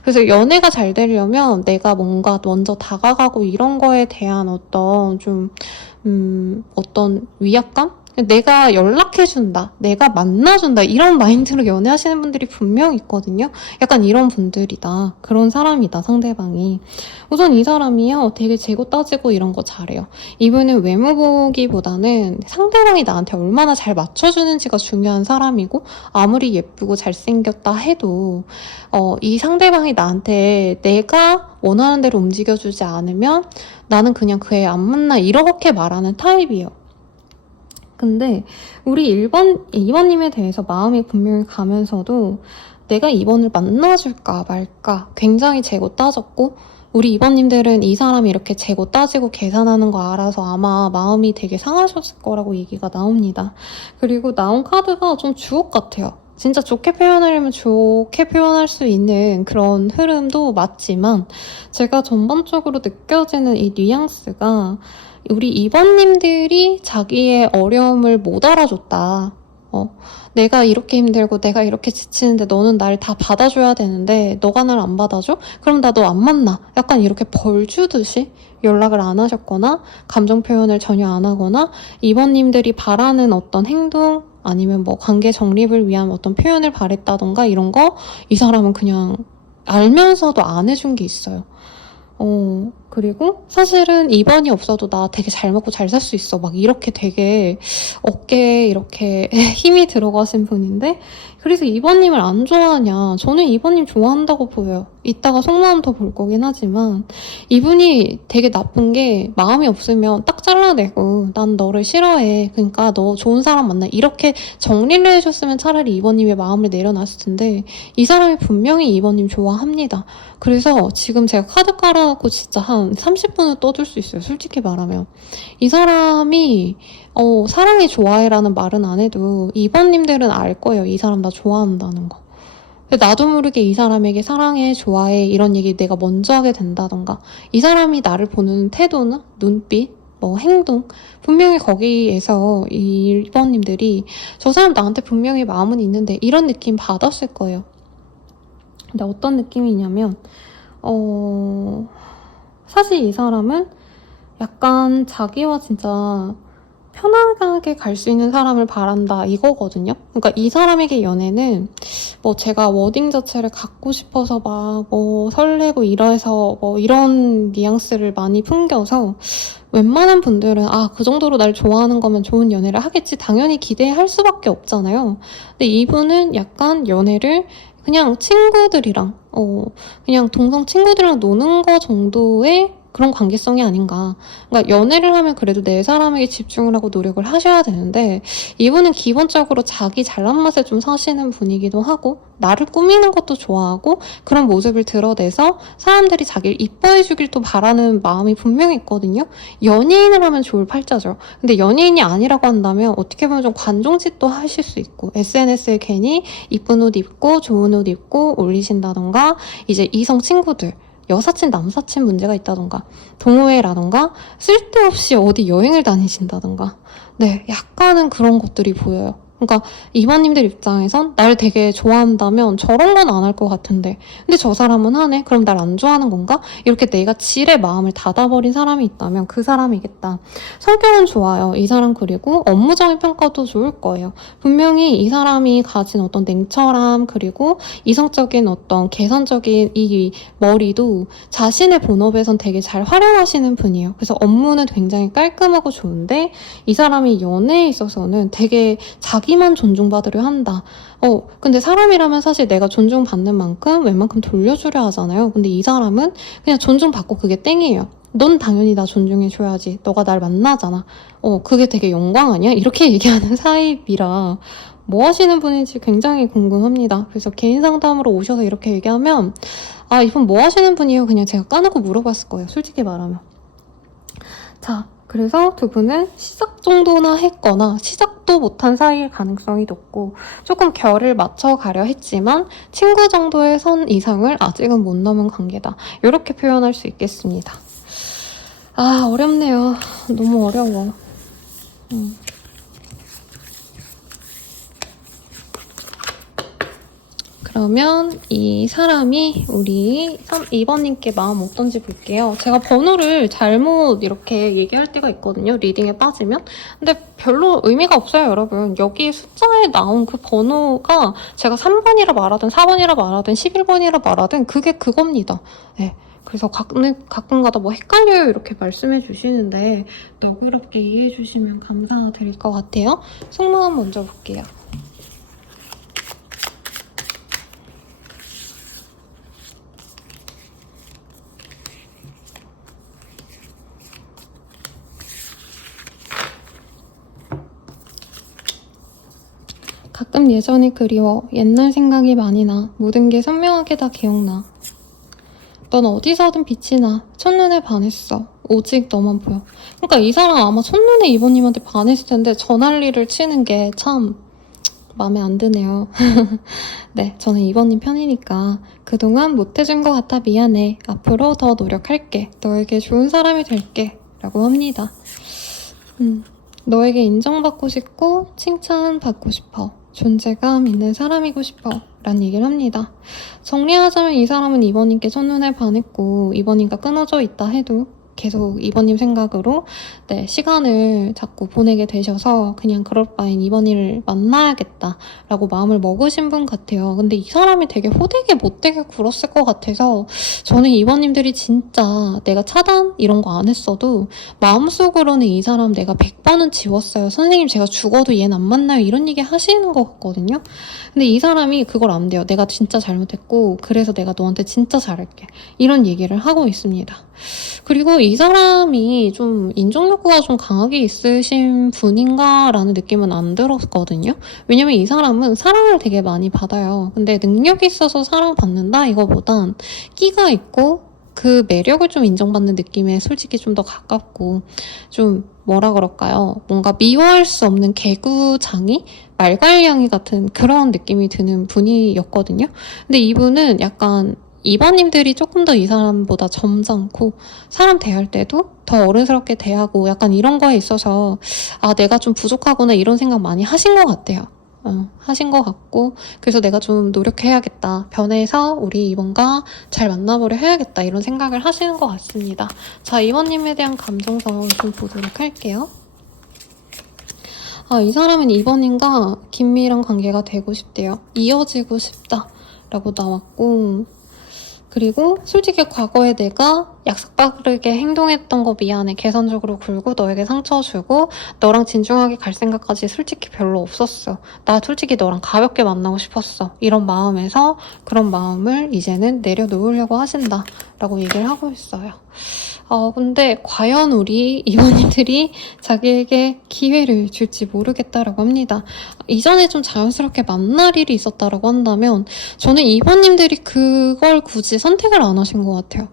그래서 연애가 잘 되려면 내가 뭔가 먼저 다가가고 이런 거에 대한 어떤 좀 어떤 위압감? 내가 연락해준다, 내가 만나준다 이런 마인드로 연애하시는 분들이 분명 있거든요. 약간 이런 분들이다, 그런 사람이다 상대방이. 우선 이 사람이요 되게 재고 따지고 이런 거 잘해요. 이분은 외모 보기보다는 상대방이 나한테 얼마나 잘 맞춰주는지가 중요한 사람이고, 아무리 예쁘고 잘생겼다 해도 이 상대방이 나한테 내가 원하는 대로 움직여주지 않으면 나는 그냥 그 애 안 만나, 이렇게 말하는 타입이에요. 근데 우리 2번님에 대해서 마음이 분명히 가면서도 내가 2번을 만나줄까 말까 굉장히 재고 따졌고, 우리 2번님들은 이 사람이 이렇게 재고 따지고 계산하는 거 알아서 아마 마음이 되게 상하셨을 거라고 얘기가 나옵니다. 그리고 나온 카드가 좀 주옥 같아요. 진짜 좋게 표현하려면 좋게 표현할 수 있는 그런 흐름도 맞지만, 제가 전반적으로 느껴지는 이 뉘앙스가 우리 2번님들이 자기의 어려움을 못 알아줬다. 내가 이렇게 힘들고 내가 이렇게 지치는데 너는 날 다 받아줘야 되는데 너가 날 안 받아줘? 그럼 나 너 안 만나. 약간 이렇게 벌 주듯이 연락을 안 하셨거나 감정 표현을 전혀 안 하거나, 2번님들이 바라는 어떤 행동 아니면 뭐 관계 정립을 위한 어떤 표현을 바랬다던가 이런 거 이 사람은 그냥 알면서도 안 해준 게 있어요. 그리고 사실은 2번이 없어도 나 되게 잘 먹고 잘 살 수 있어, 막 이렇게 되게 어깨에 이렇게 힘이 들어가신 분인데, 그래서 2번님을 안 좋아하냐? 저는 2번님 좋아한다고 보여요. 이따가 속마음 더 볼 거긴 하지만, 이분이 되게 나쁜 게 마음이 없으면 딱 잘라내고 난 너를 싫어해, 그러니까 너 좋은 사람 만나, 이렇게 정리를 해줬으면 차라리 2번님의 마음을 내려놨을 텐데, 이 사람이 분명히 2번님 좋아합니다. 그래서 지금 제가 카드 깔아놓고 진짜 한 30분은 떠들 수 있어요, 솔직히 말하면. 이 사람이 사랑해 좋아해라는 말은 안 해도 2번님들은 알 거예요, 이 사람 나 좋아한다는 거. 나도 모르게 이 사람에게 사랑해 좋아해 이런 얘기 내가 먼저 하게 된다던가, 이 사람이 나를 보는 태도나 눈빛, 뭐 행동, 분명히 거기에서 이 2번님들이 저 사람 나한테 분명히 마음은 있는데 이런 느낌 받았을 거예요. 근데 어떤 느낌이냐면 사실 이 사람은 약간 자기와 진짜 편안하게 갈 수 있는 사람을 바란다 이거거든요. 그러니까 이 사람에게 연애는 뭐 제가 워딩 자체를 갖고 싶어서 막 뭐 설레고 이래서 뭐 이런 뉘앙스를 많이 풍겨서 웬만한 분들은 그 정도로 날 좋아하는 거면 좋은 연애를 하겠지 당연히 기대할 수밖에 없잖아요. 근데 이분은 약간 연애를 그냥 친구들이랑 그냥 동성 친구들이랑 노는 거 정도의 그런 관계성이 아닌가. 그러니까 연애를 하면 그래도 내 사람에게 집중을 하고 노력을 하셔야 되는데, 이분은 기본적으로 자기 잘난 맛에 좀 사시는 분이기도 하고, 나를 꾸미는 것도 좋아하고, 그런 모습을 드러내서 사람들이 자기를 이뻐해 주길 또 바라는 마음이 분명히 있거든요. 연예인을 하면 좋을 팔자죠. 근데 연예인이 아니라고 한다면 어떻게 보면 좀 관종짓도 하실 수 있고, SNS에 괜히 이쁜 옷 입고 좋은 옷 입고 올리신다던가, 이제 이성 친구들, 여사친, 남사친 문제가 있다던가, 동호회라던가, 쓸데없이 어디 여행을 다니신다던가, 네, 약간은 그런 것들이 보여요. 그러니까 2번님들 입장에선 날 되게 좋아한다면 저런 건 안 할 것 같은데, 근데 저 사람은 하네? 그럼 날 안 좋아하는 건가? 이렇게 내가 질의 마음을 닫아버린 사람이 있다면 그 사람이겠다. 성격은 좋아요, 이 사람. 그리고 업무적인 평가도 좋을 거예요. 분명히 이 사람이 가진 어떤 냉철함, 그리고 이성적인 어떤 계산적인 이 머리도 자신의 본업에선 되게 잘 활용하시는 분이에요. 그래서 업무는 굉장히 깔끔하고 좋은데, 이 사람이 연애에 있어서는 되게 자기만 존중받으려 한다. 근데 사람이라면 사실 내가 존중받는 만큼 웬만큼 돌려주려 하잖아요. 근데 이 사람은 그냥 존중받고 그게 땡이에요. 넌 당연히 나 존중해줘야지. 너가 날 만나잖아. 그게 되게 영광 아니야? 이렇게 얘기하는 사입이라 뭐 하시는 분인지 굉장히 궁금합니다. 그래서 개인 상담으로 오셔서 이렇게 얘기하면 이분 뭐 하시는 분이에요? 그냥 제가 까놓고 물어봤을 거예요, 솔직히 말하면. 자, 그래서 두 분은 시작 정도나 했거나 시작도 못한 사이일 가능성이 높고, 조금 결을 맞춰가려 했지만 친구 정도의 선 이상을 아직은 못 넘은 관계다, 이렇게 표현할 수 있겠습니다. 어렵네요. 너무 어려워. 그러면 이 사람이 우리 2번님께 마음 어떤지 볼게요. 제가 번호를 잘못 이렇게 얘기할 때가 있거든요. 리딩에 빠지면. 근데 별로 의미가 없어요, 여러분. 여기 숫자에 나온 그 번호가 제가 3번이라 말하든 4번이라 말하든 11번이라 말하든 그게 그겁니다. 네. 그래서 가끔가다 뭐 헷갈려요 이렇게 말씀해 주시는데 너그럽게 이해해 주시면 감사드릴 것 같아요. 속마음 먼저 볼게요. 가끔 예전이 그리워. 옛날 생각이 많이 나. 모든 게 선명하게 다 기억나. 넌 어디서든 빛이 나. 첫눈에 반했어. 오직 너만 보여. 그러니까 이 사람 아마 첫눈에 이번님한테 반했을 텐데 저 난리를 치는 게 참 마음에 안 드네요. 네, 저는 이번님 편이니까 그동안 못해준 것 같아 미안해. 앞으로 더 노력할게. 너에게 좋은 사람이 될게. 라고 합니다. 너에게 인정받고 싶고 칭찬받고 싶어. 존재감 있는 사람이고 싶어. 라는 얘기를 합니다. 정리하자면 이 사람은 이번님께 첫눈에 반했고 이번님과 끊어져 있다 해도 계속 이번님 생각으로 네, 시간을 자꾸 보내게 되셔서 그냥 그럴 바엔 이번이를 만나야겠다라고 마음을 먹으신 분 같아요. 근데 이 사람이 되게 호되게 못되게 굴었을 것 같아서 저는 이번님들이 진짜 내가 차단 이런 거 안 했어도 마음속으로는 이 사람 내가 100번은 지웠어요. 선생님 제가 죽어도 얘는 안 만나요. 이런 얘기 하시는 것 같거든요. 근데 이 사람이 그걸 안 돼요. 내가 진짜 잘못했고 그래서 내가 너한테 진짜 잘할게. 이런 얘기를 하고 있습니다. 그리고 이 사람이 좀 인정욕구가 좀 강하게 있으신 분인가라는 느낌은 안 들었거든요. 왜냐면 이 사람은 사랑을 되게 많이 받아요. 근데 능력이 있어서 사랑받는다 이거보단 끼가 있고 그 매력을 좀 인정받는 느낌에 솔직히 좀 더 가깝고 좀 뭐라 그럴까요? 뭔가 미워할 수 없는 개구장이 말괄량이 같은 그런 느낌이 드는 분이었거든요. 근데 이분은 약간 이번님들이 조금 더 이 사람보다 점잖고 사람 대할 때도 더 어른스럽게 대하고 약간 이런 거에 있어서 아 내가 좀 부족하구나 이런 생각 많이 하신 것 같아요. 하신 것 같고 그래서 내가 좀 노력해야겠다. 변해서 우리 이번과 잘 만나보려 해야겠다. 이런 생각을 하시는 것 같습니다. 자, 이번님에 대한 감정선 좀 보도록 할게요. 이 사람은 이번님과 긴밀한 관계가 되고 싶대요. 이어지고 싶다 라고 나왔고 그리고 솔직히 과거에 내가 약삭빠르게 행동했던 거 미안해. 계산적으로 굴고 너에게 상처 주고 너랑 진중하게 갈 생각까지 솔직히 별로 없었어. 나 솔직히 너랑 가볍게 만나고 싶었어. 이런 마음에서 그런 마음을 이제는 내려놓으려고 하신다. 라고 얘기를 하고 있어요. 근데 과연 우리 이번님들이 자기에게 기회를 줄지 모르겠다라고 합니다. 이전에 좀 자연스럽게 만날 일이 있었다라고 한다면 저는 이번님들이 그걸 굳이 선택을 안 하신 것 같아요.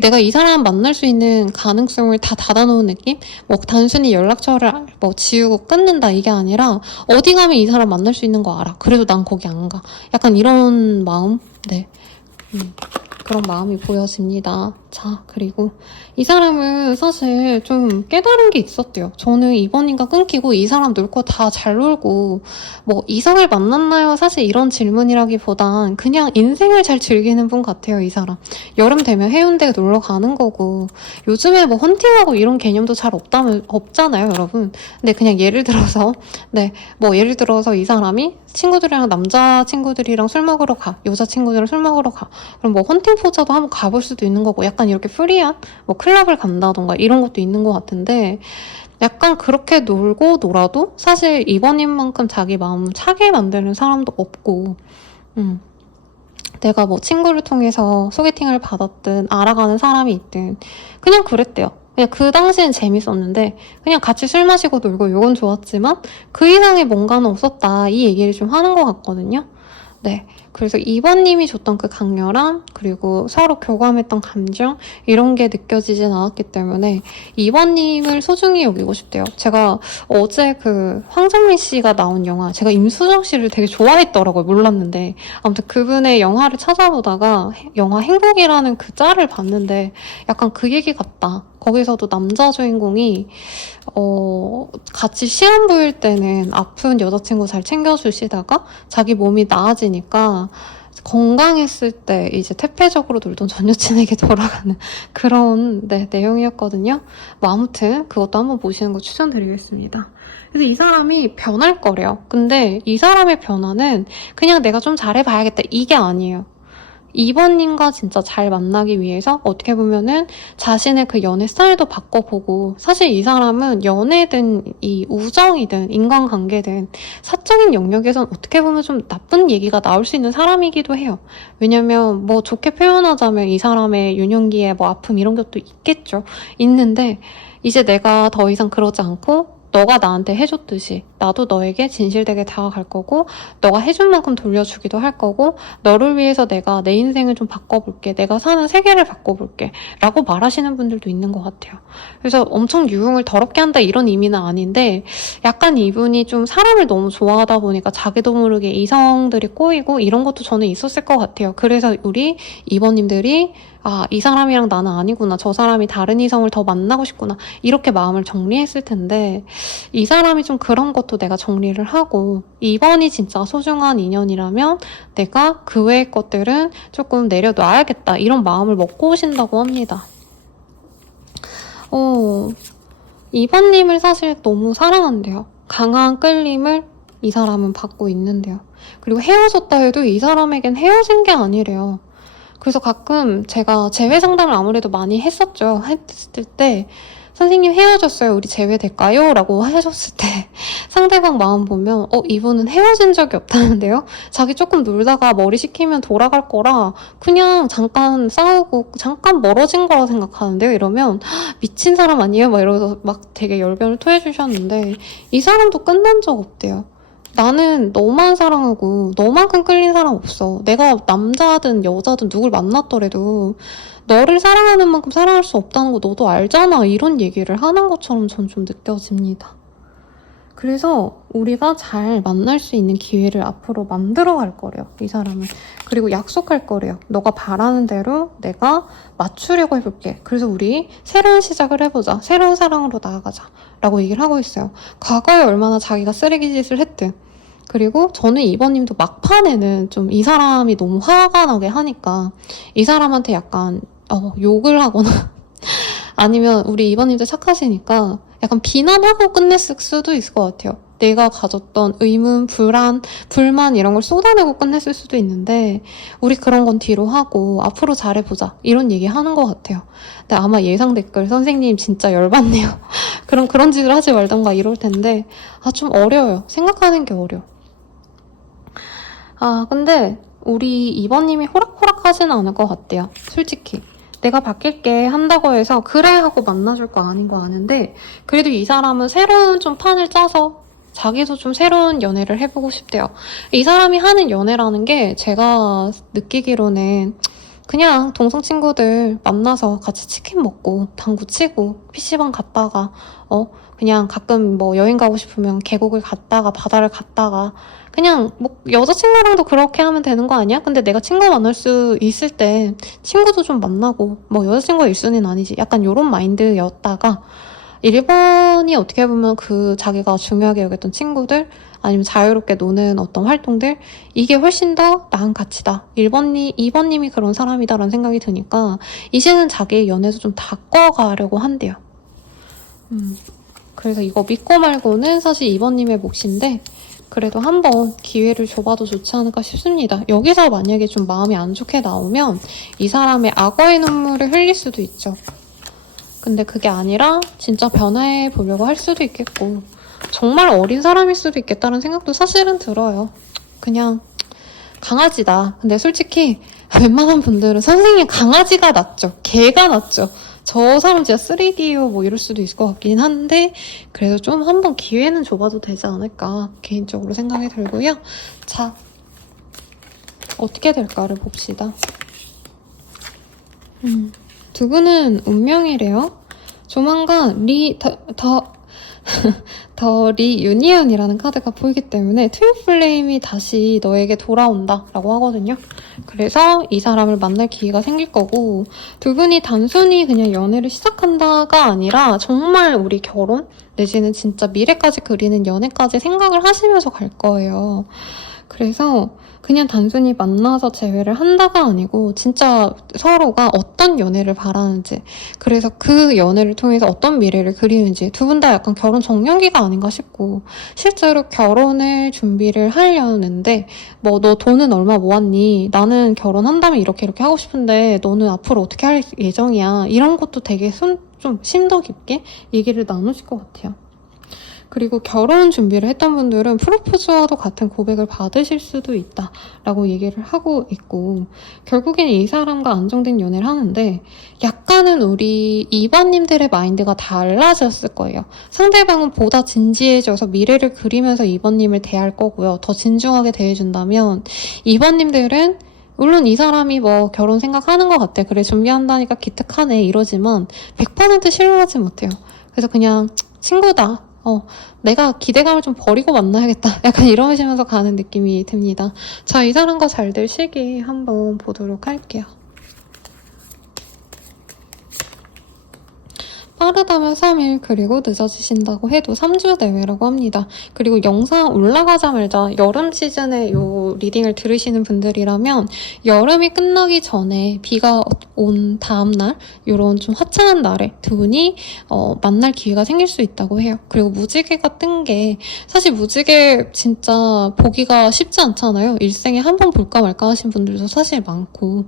내가 이 사람 만날 수 있는 가능성을 다 닫아놓은 느낌? 뭐 단순히 연락처를 뭐 지우고 끊는다 이게 아니라 어디 가면 이 사람 만날 수 있는 거 알아. 그래도 난 거기 안 가. 약간 이런 마음? 네. 그런 마음이 보여집니다. 자, 그리고 이 사람은 사실 좀 깨달은 게 있었대요. 저는 이번인가 끊기고 이 사람 놀 거 다 잘 놀고 뭐 이성을 만났나요? 사실 이런 질문이라기보단 그냥 인생을 잘 즐기는 분 같아요. 이 사람. 여름 되면 해운대 놀러 가는 거고 요즘에 뭐 헌팅하고 이런 개념도 잘 없잖아요, 여러분. 근데 그냥 예를 들어서 이 사람이 친구들이랑 남자 친구들이랑 술 먹으러 가. 여자 친구들이랑 술 먹으러 가. 그럼 뭐 헌팅 포차도 한번 가볼 수도 있는 거고 약간 이렇게 프리한 뭐 클럽을 간다던가 이런 것도 있는 것 같은데 약간 그렇게 놀고 놀아도 사실 이번님만큼 자기 마음 차게 만드는 사람도 없고 내가 뭐 친구를 통해서 소개팅을 받았든 알아가는 사람이 있든 그냥 그랬대요. 그냥 그 당시엔 재밌었는데 그냥 같이 술 마시고 놀고 요건 좋았지만 그 이상의 뭔가는 없었다 이 얘기를 좀 하는 것 같거든요. 네, 그래서 2번님이 줬던 그 강렬함 그리고 서로 교감했던 감정 이런 게 느껴지진 않았기 때문에 2번님을 소중히 여기고 싶대요. 제가 어제 그 황정민 씨가 나온 영화 제가 임수정 씨를 되게 좋아했더라고요. 몰랐는데 아무튼 그분의 영화를 찾아보다가 영화 행복이라는 그 짤을 봤는데 약간 그 얘기 같다. 거기서도 남자 주인공이 같이 시험 보일 때는 아픈 여자친구 잘 챙겨주시다가 자기 몸이 나아지니까 건강했을 때 이제 퇴폐적으로 놀던 전 여친에게 돌아가는 그런 내용이었거든요. 뭐 아무튼 그것도 한번 보시는 거 추천드리겠습니다. 그래서 이 사람이 변할 거래요. 근데 이 사람의 변화는 그냥 내가 좀 잘해봐야겠다 이게 아니에요. 2번님과 진짜 잘 만나기 위해서 어떻게 보면은 자신의 그 연애 스타일도 바꿔보고, 사실 이 사람은 연애든 이 우정이든 인간관계든 사적인 영역에선 어떻게 보면 좀 나쁜 얘기가 나올 수 있는 사람이기도 해요. 왜냐면 뭐 좋게 표현하자면 이 사람의 유년기에 뭐 아픔 이런 것도 있겠죠. 있는데 이제 내가 더 이상 그러지 않고 너가 나한테 해줬듯이 나도 너에게 진실되게 다가갈 거고, 너가 해준 만큼 돌려주기도 할 거고, 너를 위해서 내가 내 인생을 좀 바꿔볼게, 내가 사는 세계를 바꿔볼게 라고 말하시는 분들도 있는 것 같아요. 그래서 엄청 유흥을 더럽게 한다 이런 의미는 아닌데, 약간 이분이 좀 사람을 너무 좋아하다 보니까 자기도 모르게 이성들이 꼬이고 이런 것도 저는 있었을 것 같아요. 그래서 우리 2번님들이 이 사람이랑 나는 아니구나, 저 사람이 다른 이성을 더 만나고 싶구나, 이렇게 마음을 정리했을 텐데, 이 사람이 좀 그런 것도 내가 정리를 하고, 2번이 진짜 소중한 인연이라면 내가 그 외의 것들은 조금 내려놔야겠다, 이런 마음을 먹고 오신다고 합니다. 2번님을 사실 너무 사랑한대요. 강한 끌림을 이 사람은 받고 있는데요. 그리고 헤어졌다 해도 이 사람에겐 헤어진 게 아니래요. 그래서 가끔 제가 재회 상담을 아무래도 많이 했었죠. 했을 때 선생님 헤어졌어요, 우리 재회될까요? 라고 하셨을 때 상대방 마음 보면 이분은 헤어진 적이 없다는데요? 자기 조금 놀다가 머리 식히면 돌아갈 거라 그냥 잠깐 싸우고 잠깐 멀어진 거라 생각하는데요? 이러면 미친 사람 아니에요? 막 이러면서 막 되게 열변을 토해주셨는데, 이 사람도 끝난 적 없대요. 나는 너만 사랑하고 너만큼 끌린 사람 없어. 내가 남자든 여자든 누굴 만났더라도 너를 사랑하는 만큼 사랑할 수 없다는 거 너도 알잖아, 이런 얘기를 하는 것처럼 전 좀 느껴집니다. 그래서 우리가 잘 만날 수 있는 기회를 앞으로 만들어 갈 거래요, 이 사람은. 그리고 약속할 거래요. 너가 바라는 대로 내가 맞추려고 해볼게. 그래서 우리 새로운 시작을 해보자, 새로운 사랑으로 나아가자 라고 얘기를 하고 있어요. 과거에 얼마나 자기가 쓰레기 짓을 했든. 그리고 저는 2번님도 막판에는 좀 이 사람이 너무 화가 나게 하니까 이 사람한테 약간 욕을 하거나 아니면 우리 2번님도 착하시니까 약간 비난하고 끝냈을 수도 있을 것 같아요. 내가 가졌던 의문, 불만 이런 걸 쏟아내고 끝냈을 수도 있는데, 우리 그런 건 뒤로 하고 앞으로 잘해보자 이런 얘기 하는 것 같아요. 근데 아마 예상 댓글 선생님 진짜 열받네요. 그런 짓을 하지 말던가 이럴 텐데 좀 어려워요. 생각하는 게 어려워. 근데 우리 2번님이 호락호락하지는 않을 것 같아요. 솔직히. 내가 바뀔게 한다고 해서 그래 하고 만나줄 거 아닌 거 아는데, 그래도 이 사람은 새로운 좀 판을 짜서 자기도 좀 새로운 연애를 해보고 싶대요. 이 사람이 하는 연애라는 게 제가 느끼기로는 그냥 동성 친구들 만나서 같이 치킨 먹고 당구 치고 PC방 갔다가 그냥 가끔 뭐 여행 가고 싶으면 계곡을 갔다가 바다를 갔다가 그냥 뭐 여자친구랑도 그렇게 하면 되는 거 아니야? 근데 내가 친구 만날 수 있을 때 친구도 좀 만나고, 뭐 여자친구가 1순위는 아니지, 약간 요런 마인드였다가 1번이 어떻게 보면 그 자기가 중요하게 여겼던 친구들 아니면 자유롭게 노는 어떤 활동들, 이게 훨씬 더 나은 가치다, 2번님이 그런 사람이다라는 생각이 드니까 이제는 자기의 연애도 좀 바꿔가려고 한대요. 그래서 이거 믿고 말고는 사실 2번님의 몫인데, 그래도 한번 기회를 줘봐도 좋지 않을까 싶습니다. 여기서 만약에 좀 마음이 안 좋게 나오면 이 사람의 악어의 눈물을 흘릴 수도 있죠. 근데 그게 아니라 진짜 변화해 보려고 할 수도 있겠고, 정말 어린 사람일 수도 있겠다는 생각도 사실은 들어요. 그냥 강아지다. 근데 솔직히 웬만한 분들은 선생님 강아지가 낫죠, 개가 낫죠, 저 사람 진짜 3D요 뭐 이럴 수도 있을 것 같긴 한데, 그래도 좀 한번 기회는 줘봐도 되지 않을까 개인적으로 생각이 들고요. 자, 어떻게 될까를 봅시다. 두 분은 운명이래요. 조만간 더 리유니언이라는 카드가 보이기 때문에 트윈 플레임이 다시 너에게 돌아온다 라고 하거든요. 그래서 이 사람을 만날 기회가 생길 거고, 두 분이 단순히 그냥 연애를 시작한다가 아니라 정말 우리 결혼 내지는 진짜 미래까지 그리는 연애까지 생각을 하시면서 갈 거예요. 그래서 그냥 단순히 만나서 재회를 한다가 아니고 진짜 서로가 어떤 연애를 바라는지, 그래서 그 연애를 통해서 어떤 미래를 그리는지, 두 분 다 약간 결혼 정년기가 아닌가 싶고, 실제로 결혼을 준비를 하려는데 뭐 너 돈은 얼마 모았니? 나는 결혼한다면 이렇게 이렇게 하고 싶은데 너는 앞으로 어떻게 할 예정이야? 이런 것도 되게 좀 심도 깊게 얘기를 나누실 것 같아요. 그리고 결혼 준비를 했던 분들은 프로포즈와도 같은 고백을 받으실 수도 있다라고 얘기를 하고 있고, 결국엔 이 사람과 안정된 연애를 하는데 약간은 우리 2번님들의 마인드가 달라졌을 거예요. 상대방은 보다 진지해져서 미래를 그리면서 2번님을 대할 거고요. 더 진중하게 대해준다면 2번님들은 물론 이 사람이 뭐 결혼 생각하는 것 같아, 그래 준비한다니까 기특하네 이러지만 100% 신뢰하지 못해요. 그래서 그냥 친구다, 내가 기대감을 좀 버리고 만나야겠다, 약간 이러시면서 가는 느낌이 듭니다. 자, 이 사람과 잘 될 시기 한번 보도록 할게요. 빠르다면 3일, 그리고 늦어지신다고 해도 3주 내외라고 합니다. 그리고 영상 올라가자마자 여름 시즌에 요 리딩을 들으시는 분들이라면 여름이 끝나기 전에 비가 온 다음날, 요런 좀 화창한 날에 두 분이 만날 기회가 생길 수 있다고 해요. 그리고 무지개가 뜬 게, 사실 무지개 진짜 보기가 쉽지 않잖아요. 일생에 한 번 볼까 말까 하신 분들도 사실 많고,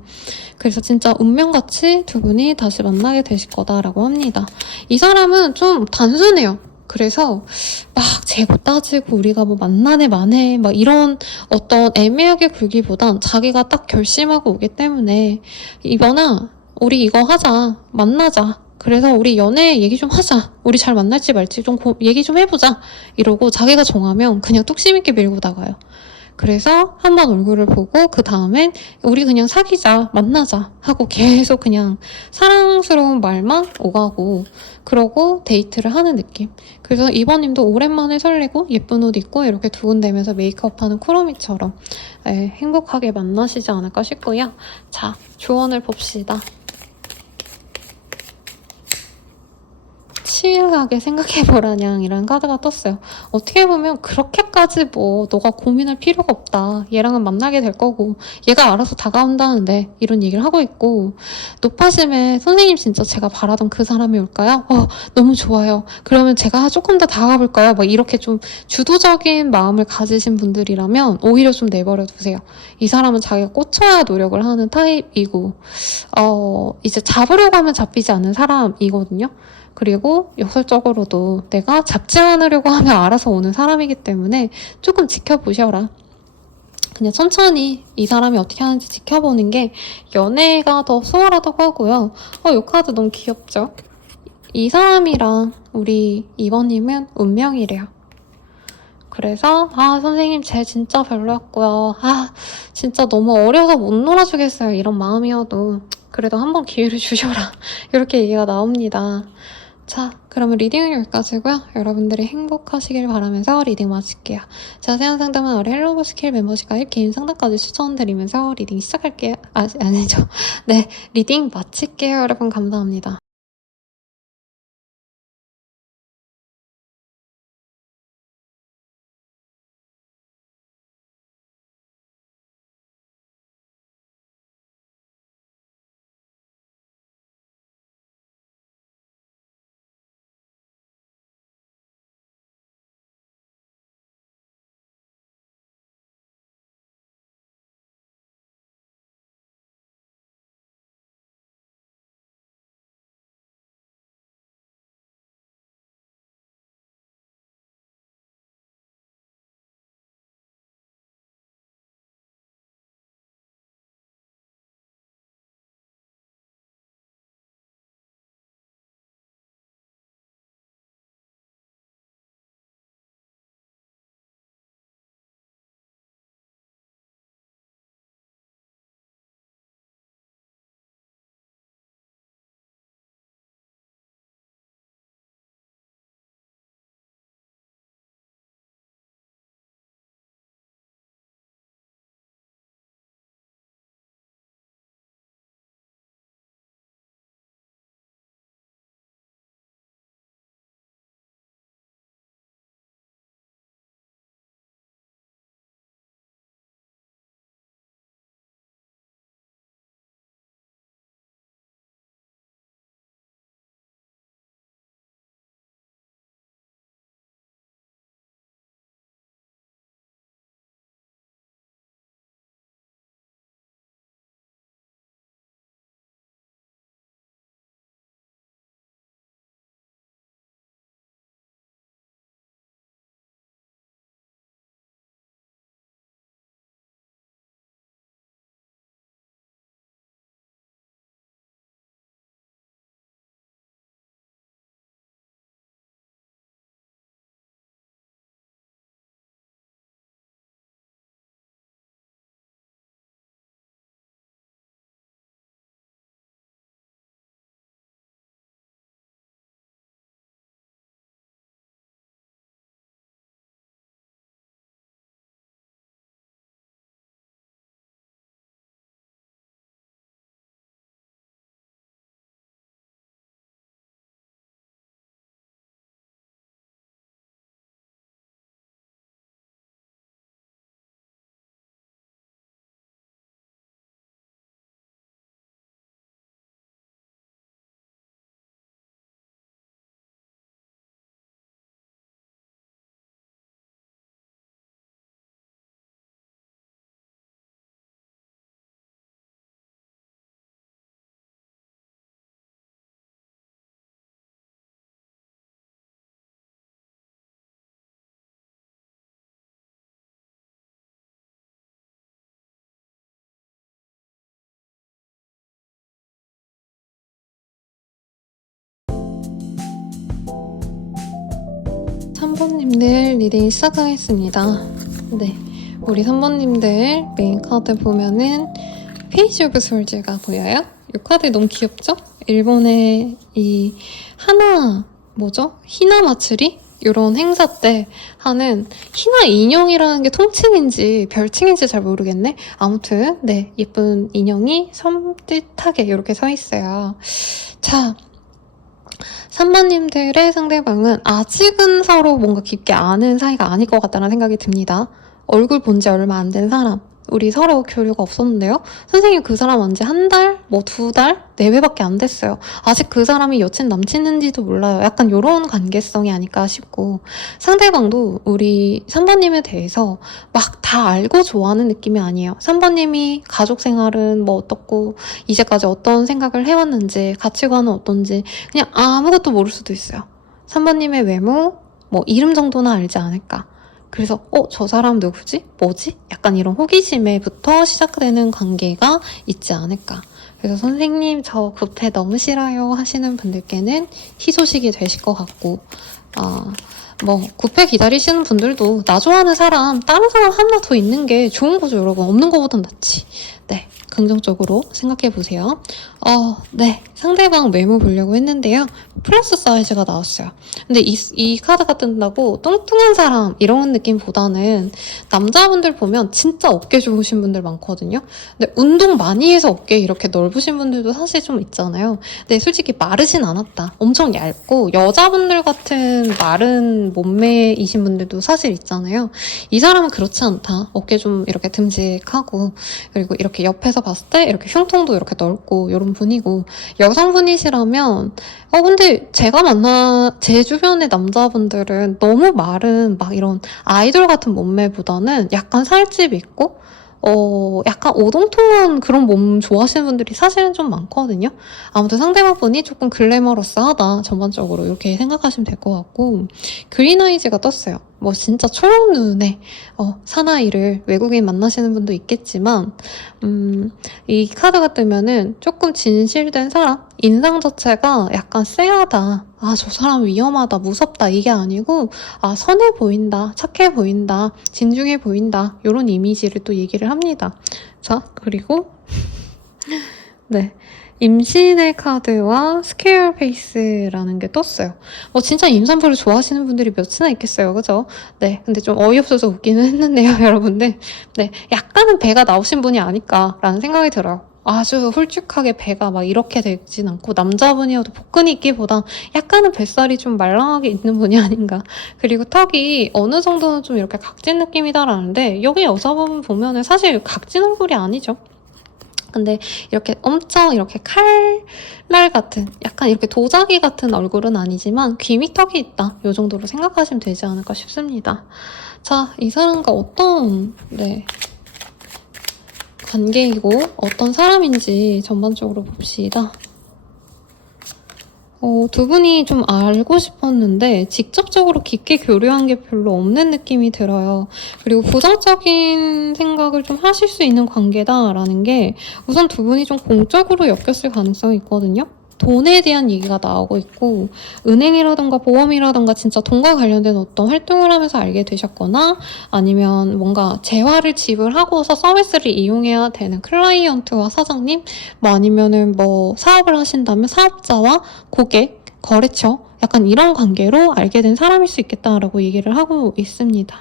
그래서 진짜 운명같이 두 분이 다시 만나게 되실 거다라고 합니다. 이 사람은 좀 단순해요. 그래서 막 재고 따지고 우리가 뭐 만나네 마네 막 이런 어떤 애매하게 굴기보단 자기가 딱 결심하고 오기 때문에, 이번아 우리 이거 하자, 만나자, 그래서 우리 연애 얘기 좀 하자, 우리 잘 만날지 말지 좀 얘기 좀 해보자, 이러고 자기가 정하면 그냥 뚝심 있게 밀고 나가요. 그래서 한번 얼굴을 보고 그 다음엔 우리 그냥 사귀자, 만나자 하고 계속 그냥 사랑스러운 말만 오가고, 그러고 데이트를 하는 느낌. 그래서 이번님도 오랜만에 설레고 예쁜 옷 입고 이렇게 두근대면서 메이크업하는 쿠로미처럼 행복하게 만나시지 않을까 싶고요. 자, 조언을 봅시다. 치유하게 생각해보라냥이라는 카드가 떴어요. 어떻게 보면 그렇게까지 뭐 너가 고민할 필요가 없다, 얘랑은 만나게 될 거고 얘가 알아서 다가온다는데, 이런 얘기를 하고 있고, 높아심에 선생님 진짜 제가 바라던 그 사람이 올까요? 너무 좋아요. 그러면 제가 조금 더 다가볼까요? 막 이렇게 좀 주도적인 마음을 가지신 분들이라면 오히려 좀 내버려 두세요. 이 사람은 자기가 꽂혀야 노력을 하는 타입이고, 이제 잡으려고 하면 잡히지 않는 사람이거든요. 그리고 역설적으로도 내가 잡지 않으려고 하면 알아서 오는 사람이기 때문에 조금 지켜보셔라. 그냥 천천히 이 사람이 어떻게 하는지 지켜보는 게 연애가 더 수월하다고 하고요. 이 카드 너무 귀엽죠? 이 사람이랑 우리 이번님은 운명이래요. 그래서 선생님 쟤 진짜 별로였고요, 진짜 너무 어려서 못 놀아주겠어요, 이런 마음이어도 그래도 한번 기회를 주셔라, 이렇게 얘기가 나옵니다. 자, 그러면 리딩은 여기까지고요. 여러분들이 행복하시길 바라면서 리딩 마칠게요. 자세한 상담은 아래 헬로우 스킬 멤버십 가입 개인 상담까지 추천드리면서 리딩 시작할게요. 아니죠. 네, 리딩 마칠게요. 여러분 감사합니다. 3번님들 리딩 시작하겠습니다. 네, 우리 3번님들 메인 카드 보면은 페이지 오브 솔즈가 보여요? 이 카드 너무 귀엽죠? 일본의 이 히나 마츠리? 이런 행사 때 하는 히나 인형이라는 게 통칭인지 별칭인지 잘 모르겠네. 아무튼 네, 예쁜 인형이 섬뜩하게 이렇게 서 있어요. 자, 3번님들의 상대방은 아직은 서로 뭔가 깊게 아는 사이가 아닐 것 같다는 생각이 듭니다. 얼굴 본 지 얼마 안 된 사람, 우리 서로 교류가 없었는데요. 선생님 그 사람 언제 한 달? 뭐 2달? 4배밖에 안 됐어요. 아직 그 사람이 여친 남친인지도 몰라요. 약간 요런 관계성이 아닐까 싶고, 상대방도 우리 3번님에 대해서 막 다 알고 좋아하는 느낌이 아니에요. 3번님이 가족 생활은 뭐 어떻고 이제까지 어떤 생각을 해왔는지, 가치관은 어떤지 그냥 아무것도 모를 수도 있어요. 3번님의 외모, 뭐 이름 정도는 알지 않을까. 그래서 저 사람 누구지? 뭐지? 약간 이런 호기심에부터 시작되는 관계가 있지 않을까. 그래서 선생님 저 구패 너무 싫어요 하시는 분들께는 희소식이 되실 것 같고, 뭐 구패 기다리시는 분들도 나 좋아하는 사람 다른 사람 하나 더 있는 게 좋은 거죠 여러분. 없는 거보단 낫지. 네, 긍정적으로 생각해 보세요. 네, 상대방 메모 보려고 했는데요. 플러스 사이즈가 나왔어요. 근데 이 카드가 뜬다고 뚱뚱한 사람 이런 느낌보다는 남자분들 보면 진짜 어깨 좋으신 분들 많거든요. 근데 운동 많이 해서 어깨 이렇게 넓으신 분들도 사실 좀 있잖아요. 근데 솔직히 마르진 않았다. 엄청 얇고 여자분들 같은 마른 몸매이신 분들도 사실 있잖아요. 이 사람은 그렇지 않다. 어깨 좀 이렇게 듬직하고, 그리고 이렇게 옆에서 봤을 때 이렇게 흉통도 이렇게 넓고 이런 분이고, 여성분이시라면 근데 제 주변의 남자분들은 너무 마른 막 이런 아이돌 같은 몸매보다는 약간 살집 있고 약간 오동통한 그런 몸 좋아하시는 분들이 사실은 좀 많거든요. 아무튼 상대방분이 조금 글래머러스하다 전반적으로 이렇게 생각하시면 될 것 같고, 그린 아이즈가 떴어요. 뭐 진짜 초록 눈에 사나이를 외국인 만나시는 분도 있겠지만, 이 카드가 뜨면은 조금 진실된 사람, 인상 자체가 약간 쎄하다, 저 사람 위험하다, 무섭다 이게 아니고 선해 보인다, 착해 보인다, 진중해 보인다 이런 이미지를 또 얘기를 합니다. 자, 그리고 네, 임신의 카드와 스퀘어 페이스라는 게 떴어요. 진짜 임산부를 좋아하시는 분들이 몇이나 있겠어요, 그죠? 네, 근데 좀 어이없어서 웃기는 했는데요, 여러분들. 네, 약간은 배가 나오신 분이 아닐까라는 생각이 들어요. 아주 홀쭉하게 배가 막 이렇게 되진 않고, 남자분이어도 복근이 있기보단 약간은 뱃살이 좀 말랑하게 있는 분이 아닌가. 그리고 턱이 어느 정도는 좀 이렇게 각진 느낌이다라는데, 여기 여자분 보면은 사실 각진 얼굴이 아니죠. 근데 이렇게 엄청 이렇게 칼날 같은, 약간 이렇게 도자기 같은 얼굴은 아니지만 귀 밑 턱이 있다, 이 정도로 생각하시면 되지 않을까 싶습니다. 자, 이 사람과 어떤 관계이고 어떤 사람인지 전반적으로 봅시다. 두 분이 좀 알고 싶었는데 직접적으로 깊게 교류한 게 별로 없는 느낌이 들어요. 그리고 부정적인 생각을 좀 하실 수 있는 관계다라는 게, 우선 두 분이 좀 공적으로 엮였을 가능성이 있거든요. 돈에 대한 얘기가 나오고 있고, 은행이라던가 보험이라던가 진짜 돈과 관련된 어떤 활동을 하면서 알게 되셨거나, 아니면 뭔가 재화를 지불하고서 서비스를 이용해야 되는 클라이언트와 사장님, 뭐 아니면은 뭐 사업을 하신다면 사업자와 고객, 거래처, 약간 이런 관계로 알게 된 사람일 수 있겠다라고 얘기를 하고 있습니다.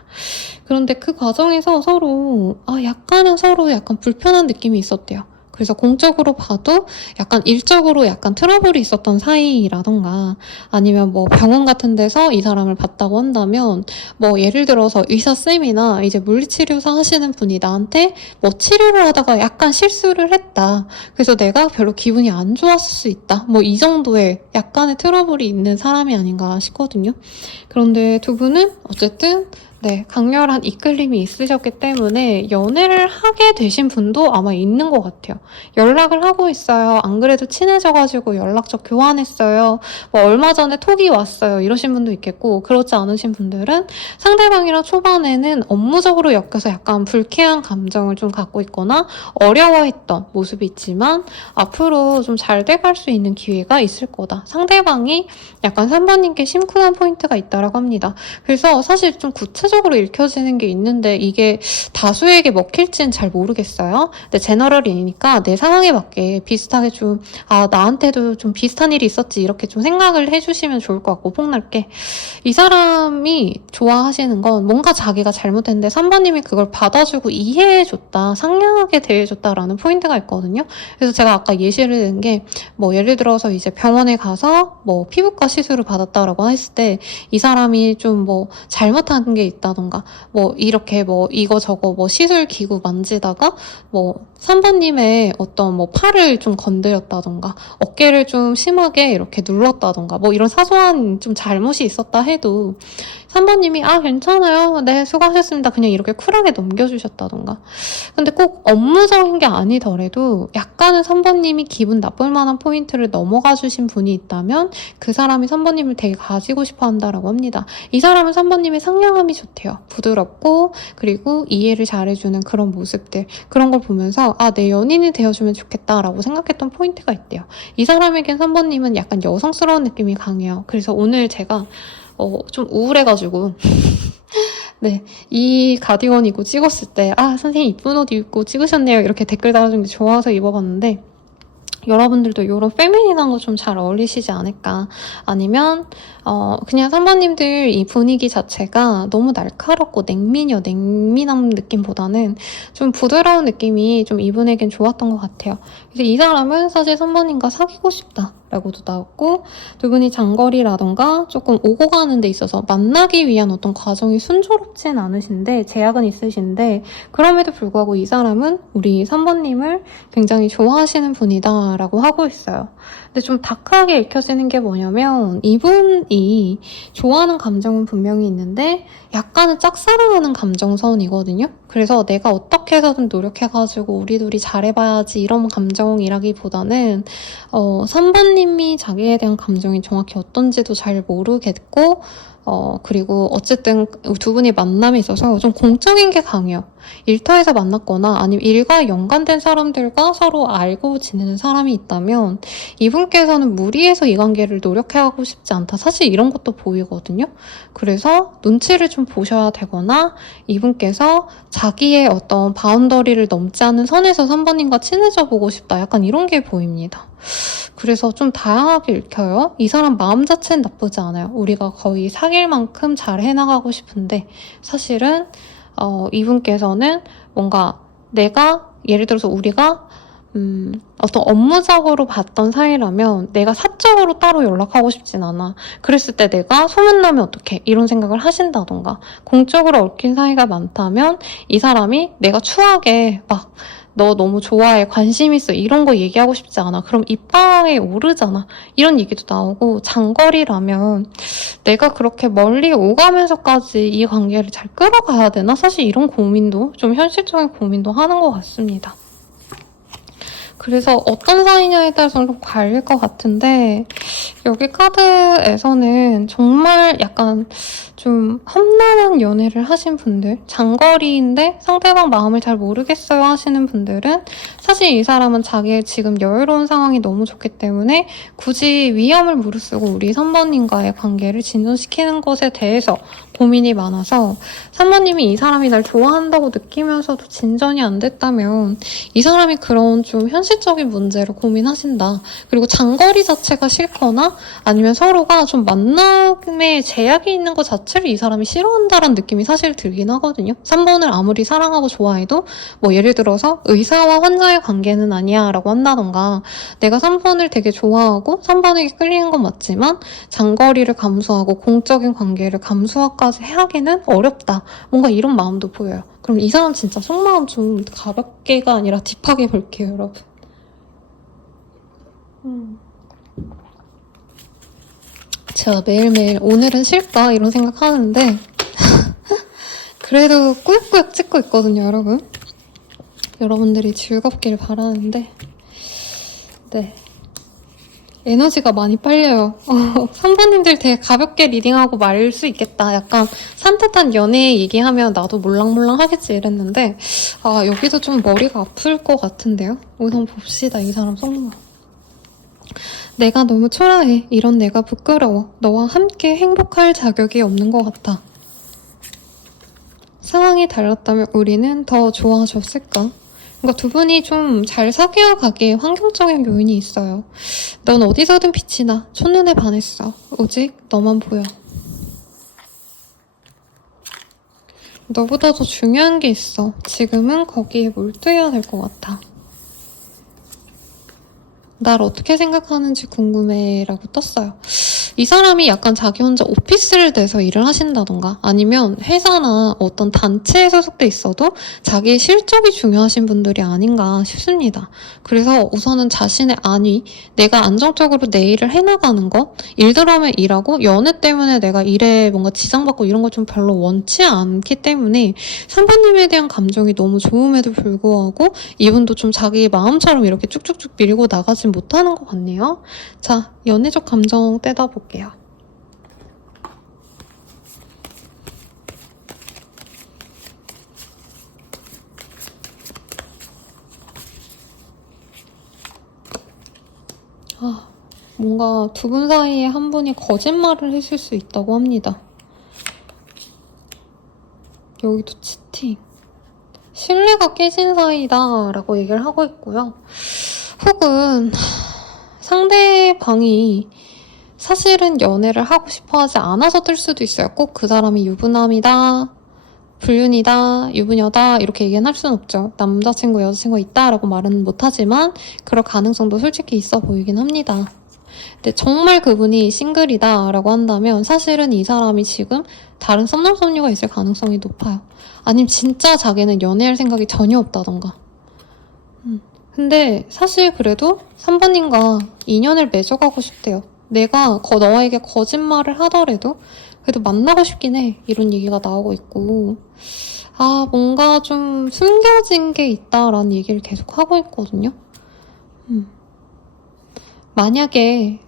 그런데 그 과정에서 서로 약간은 서로 약간 불편한 느낌이 있었대요. 그래서 공적으로 봐도 약간 일적으로 약간 트러블이 있었던 사이라던가, 아니면 뭐 병원 같은 데서 이 사람을 봤다고 한다면, 뭐 예를 들어서 의사쌤이나 이제 물리치료사 하시는 분이 나한테 뭐 치료를 하다가 약간 실수를 했다, 그래서 내가 별로 기분이 안 좋았을 수 있다, 뭐 이 정도의 약간의 트러블이 있는 사람이 아닌가 싶거든요. 그런데 두 분은 어쨌든 네, 강렬한 이끌림이 있으셨기 때문에 연애를 하게 되신 분도 아마 있는 것 같아요. 연락을 하고 있어요. 안 그래도 친해져가지고 연락처 교환했어요. 뭐 얼마 전에 톡이 왔어요. 이러신 분도 있겠고, 그렇지 않으신 분들은 상대방이랑 초반에는 업무적으로 엮여서 약간 불쾌한 감정을 좀 갖고 있거나 어려워했던 모습이 있지만 앞으로 좀 잘 돼갈 수 있는 기회가 있을 거다. 상대방이 약간 3번님께 심쿵한 포인트가 있다라고 합니다. 그래서 사실 좀 구체적으로 읽혀지는 게 있는데 이게 다수에게 먹힐지는 잘 모르겠어요. 근데 제너럴이니까 내 상황에 맞게 비슷하게 좀 나한테도 좀 비슷한 일이 있었지 이렇게 좀 생각을 해주시면 좋을 것 같고 폭넓게 이 사람이 좋아하시는 건 뭔가 자기가 잘못했는데 3번님이 그걸 받아주고 이해해줬다 상냥하게 대해줬다라는 포인트가 있거든요. 그래서 제가 아까 예시를 든 게 뭐 예를 들어서 이제 병원에 가서 뭐 피부과 시술을 받았다라고 했을 때 이 사람이 좀 뭐 잘못한 게 있다던가 뭐 이렇게 뭐 이거저거 뭐 시술 기구 만지다가 뭐 3번님의 어떤 뭐 팔을 좀 건드렸다던가 어깨를 좀 심하게 이렇게 눌렀다던가 뭐 이런 사소한 좀 잘못이 있었다 해도 3번님이 괜찮아요. 네, 수고하셨습니다. 그냥 이렇게 쿨하게 넘겨주셨다던가. 근데 꼭 업무적인 게 아니더라도 약간은 3번님이 기분 나쁠 만한 포인트를 넘어가 주신 분이 있다면 그 사람이 3번님을 되게 가지고 싶어 한다라고 합니다. 이 사람은 3번님의 상냥함이 좋대요. 부드럽고 그리고 이해를 잘해주는 그런 모습들 그런 걸 보면서 내 연인이 되어주면 좋겠다라고 생각했던 포인트가 있대요. 이 사람에겐 3번님은 약간 여성스러운 느낌이 강해요. 그래서 오늘 제가 좀 우울해가지고 네, 이 가디건 입고 찍었을 때 선생님 이쁜 옷 입고 찍으셨네요 이렇게 댓글 달아준 게 좋아서 입어봤는데 여러분들도 이런 페미닌한 거 좀 잘 어울리시지 않을까. 아니면 그냥 3번님들 이 분위기 자체가 너무 날카롭고 냉민한 느낌보다는 좀 부드러운 느낌이 좀 이분에겐 좋았던 것 같아요. 그래서 이 사람은 사실 3번님과 사귀고 싶다 라고도 나왔고 두 분이 장거리라던가 조금 오고 가는 데 있어서 만나기 위한 어떤 과정이 순조롭진 않으신데 제약은 있으신데 그럼에도 불구하고 이 사람은 우리 3번님을 굉장히 좋아하시는 분이다 라고 하고 있어요. 근데 좀 다크하게 읽혀지는 게 뭐냐면 이분이 좋아하는 감정은 분명히 있는데 약간은 짝사랑하는 감정선이거든요. 그래서 내가 어떻게 해서든 노력해가지고 우리 둘이 잘해봐야지 이런 감정이라기보다는 3번님이 자기에 대한 감정이 정확히 어떤지도 잘 모르겠고 그리고 어쨌든 두 분이 만남에 있어서 좀 공적인 게 강해요. 일터에서 만났거나 아니면 일과 연관된 사람들과 서로 알고 지내는 사람이 있다면 이분께서는 무리해서 이 관계를 노력해가고 싶지 않다. 사실 이런 것도 보이거든요. 그래서 눈치를 좀 보셔야 되거나 이분께서 자기의 어떤 바운더리를 넘지 않는 선에서 3번님과 친해져 보고 싶다. 약간 이런 게 보입니다. 그래서 좀 다양하게 읽혀요. 이 사람 마음 자체는 나쁘지 않아요. 우리가 거의 사귈 만큼 잘 해나가고 싶은데 사실은 이분께서는 뭔가 내가 예를 들어서 우리가 어떤 업무적으로 봤던 사이라면 내가 사적으로 따로 연락하고 싶진 않아. 그랬을 때 내가 소문나면 어떡해 이런 생각을 하신다던가 공적으로 얽힌 사이가 많다면 이 사람이 내가 추하게 막 너 너무 좋아해, 관심 있어 이런 거 얘기하고 싶지 않아. 그럼 입방에 오르잖아. 이런 얘기도 나오고 장거리라면 내가 그렇게 멀리 오가면서까지 이 관계를 잘 끌어가야 되나? 사실 이런 고민도 좀 현실적인 고민도 하는 것 같습니다. 그래서 어떤 사이냐에 따라서 좀 갈릴 것 같은데 여기 카드에서는 정말 약간 좀 험난한 연애를 하신 분들 장거리인데 상대방 마음을 잘 모르겠어요 하시는 분들은 사실 이 사람은 자기의 지금 여유로운 상황이 너무 좋기 때문에 굳이 위험을 무릅쓰고 우리 3번님과의 관계를 진전시키는 것에 대해서 고민이 많아서 3번님이 이 사람이 날 좋아한다고 느끼면서도 진전이 안 됐다면 이 사람이 그런 좀 현실적인 문제로 고민하신다. 그리고 장거리 자체가 싫거나 아니면 서로가 좀 만남에 제약이 있는 것 자체를 이 사람이 싫어한다라는 느낌이 사실 들긴 하거든요. 3번을 아무리 사랑하고 좋아해도 뭐 예를 들어서 의사와 환자의 관계는 아니야 라고 한다던가 내가 3번을 되게 좋아하고 3번에게 끌리는 건 맞지만 장거리를 감수하고 공적인 관계를 감수하까지 하기는 어렵다. 뭔가 이런 마음도 보여요. 그럼 이 사람 진짜 속마음 좀 가볍게가 아니라 딥하게 볼게요, 여러분. 제가 매일매일 오늘은 쉴까? 이런 생각하는데 그래도 꾸역꾸역 찍고 있거든요, 여러분. 여러분들이 즐겁길 바라는데, 네. 에너지가 많이 빨려요. 3번님들 되게 가볍게 리딩하고 말 수 있겠다. 약간 산뜻한 연애 얘기하면 나도 몰랑몰랑 하겠지 이랬는데, 아, 여기도 좀 머리가 아플 것 같은데요? 우선 봅시다, 이 사람 속마. 내가 너무 초라해. 이런 내가 부끄러워. 너와 함께 행복할 자격이 없는 것 같아. 상황이 달랐다면 우리는 더 좋아졌을까? 그러니까 두 분이 좀 잘 사귀어 가기에 환경적인 요인이 있어요. 넌 어디서든 빛이 나. 첫눈에 반했어. 오직 너만 보여. 너보다 더 중요한 게 있어. 지금은 거기에 몰두해야 될 것 같아. 날 어떻게 생각하는지 궁금해 라고 떴어요. 이 사람이 약간 자기 혼자 오피스를 내서 일을 하신다던가 아니면 회사나 어떤 단체에 소속돼 있어도 자기의 실적이 중요하신 분들이 아닌가 싶습니다. 그래서 우선은 자신의 안위, 내가 안정적으로 내 일을 해나가는 것, 일 들어오면 일하고 연애 때문에 내가 일에 뭔가 지장받고 이런 거 좀 별로 원치 않기 때문에 3번님에 대한 감정이 너무 좋음에도 불구하고 이분도 좀 자기 마음처럼 이렇게 쭉쭉쭉 밀고 나가진 못하는 것 같네요. 자, 연애적 감정 떼다볼게요. 뭔가 두 분 사이에 한 분이 거짓말을 했을 수 있다고 합니다. 여기도 치팅. 신뢰가 깨진 사이다 라고 얘기를 하고 있고요. 혹은 상대방이 사실은 연애를 하고 싶어 하지 않아서 뜰 수도 있어요. 꼭 그 사람이 유부남이다, 불륜이다, 유부녀다 이렇게 얘기는 할 수는 없죠. 남자친구, 여자친구가 있다라고 말은 못하지만 그럴 가능성도 솔직히 있어 보이긴 합니다. 근데 정말 그분이 싱글이다 라고 한다면 사실은 이 사람이 지금 다른 썸남 썸녀가 있을 가능성이 높아요. 아니면 진짜 자기는 연애할 생각이 전혀 없다던가. 근데 사실 그래도 3번님과 인연을 맺어가고 싶대요. 내가 너에게 거짓말을 하더라도 그래도 만나고 싶긴 해. 이런 얘기가 나오고 있고 아 뭔가 좀 숨겨진 게 있다라는 얘기를 계속 하고 있거든요. 만약에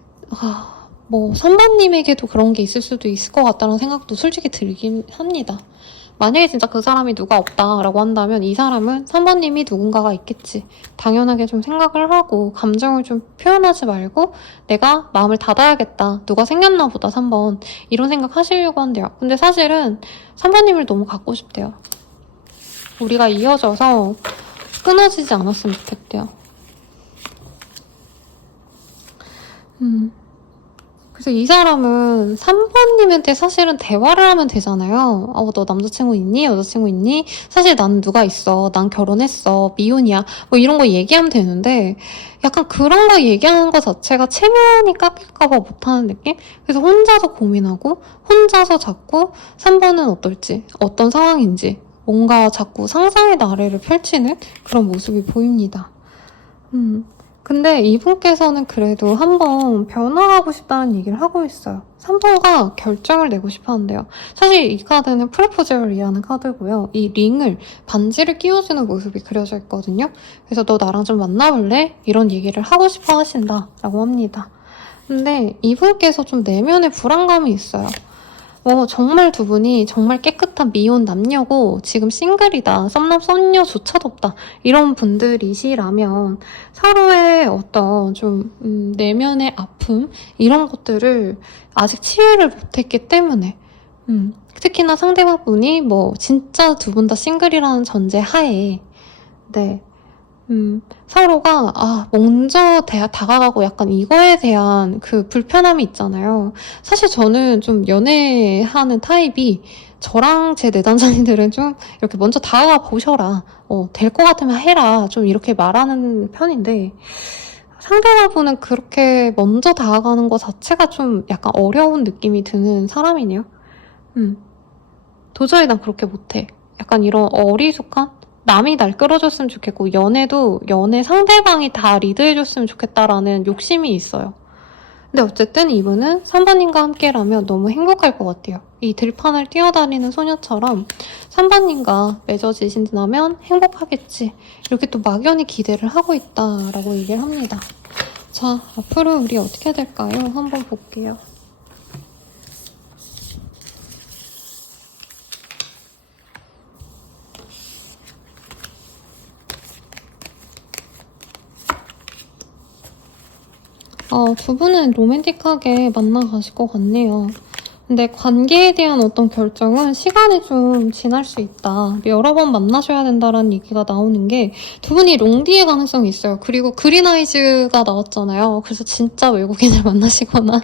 뭐 3번님에게도 그런 게 있을 수도 있을 것 같다는 생각도 솔직히 들긴 합니다. 만약에 진짜 그 사람이 누가 없다라고 한다면 이 사람은 3번님이 누군가가 있겠지. 당연하게 좀 생각을 하고 감정을 좀 표현하지 말고 내가 마음을 닫아야겠다. 누가 생겼나 보다 3번. 이런 생각 하시려고 한대요. 근데 사실은 3번님을 너무 갖고 싶대요. 우리가 이어져서 끊어지지 않았으면 좋겠대요. 그래서 이 사람은 3번님한테 사실은 대화를 하면 되잖아요. 너 남자친구 있니? 여자친구 있니? 사실 난 누가 있어. 난 결혼했어. 미혼이야. 뭐 이런 거 얘기하면 되는데 약간 그런 거 얘기하는 거 자체가 체면이 깎일까 봐 못하는 느낌? 그래서 혼자서 고민하고 혼자서 자꾸 3번은 어떨지, 어떤 상황인지 뭔가 자꾸 상상의 나래를 펼치는 그런 모습이 보입니다. 근데 이분께서는 그래도 한번 변화하고 싶다는 얘기를 하고 있어요. 3번과 결정을 내고 싶어 한대요. 사실 이 카드는 프로포즈를 위하는 카드고요. 이 링을, 반지를 끼워주는 모습이 그려져 있거든요. 그래서 너 나랑 좀 만나볼래? 이런 얘기를 하고 싶어 하신다라고 합니다. 근데 이분께서 좀 내면에 불안감이 있어요. 정말 두 분이 정말 깨끗한 미혼 남녀고 지금 싱글이다, 썸남 썸녀조차도 없다 이런 분들이시라면 서로의 어떤 좀 내면의 아픔 이런 것들을 아직 치유를 못했기 때문에 특히나 상대방분이 진짜 두 분 다 싱글이라는 전제 하에 네. 서로가 먼저 다가가고 약간 이거에 대한 그 불편함이 있잖아요. 사실 저는 좀 연애하는 타입이 저랑 제 내담자님들은 좀 이렇게 먼저 다가가 보셔라. 될 것 같으면 해라. 좀 이렇게 말하는 편인데 상대방분은 그렇게 먼저 다가가는 것 자체가 좀 약간 어려운 느낌이 드는 사람이네요. 도저히 난 그렇게 못해. 약간 이런 어리숙한? 남이 날 끌어줬으면 좋겠고 연애도 연애 상대방이 다 리드해줬으면 좋겠다라는 욕심이 있어요. 근데 어쨌든 이분은 3번님과 함께라면 너무 행복할 것 같아요. 이 들판을 뛰어다니는 소녀처럼 3번님과 맺어지신다면 행복하겠지. 이렇게 또 막연히 기대를 하고 있다라고 얘기를 합니다. 자, 앞으로 우리 어떻게 될까요? 한번 볼게요. 두 분은 로맨틱하게 만나가실 것 같네요. 근데 관계에 대한 어떤 결정은 시간이 좀 지날 수 있다. 여러 번 만나셔야 된다라는 얘기가 나오는 게 두 분이 롱디의 가능성이 있어요. 그리고 그린아이즈가 나왔잖아요. 그래서 진짜 외국인을 만나시거나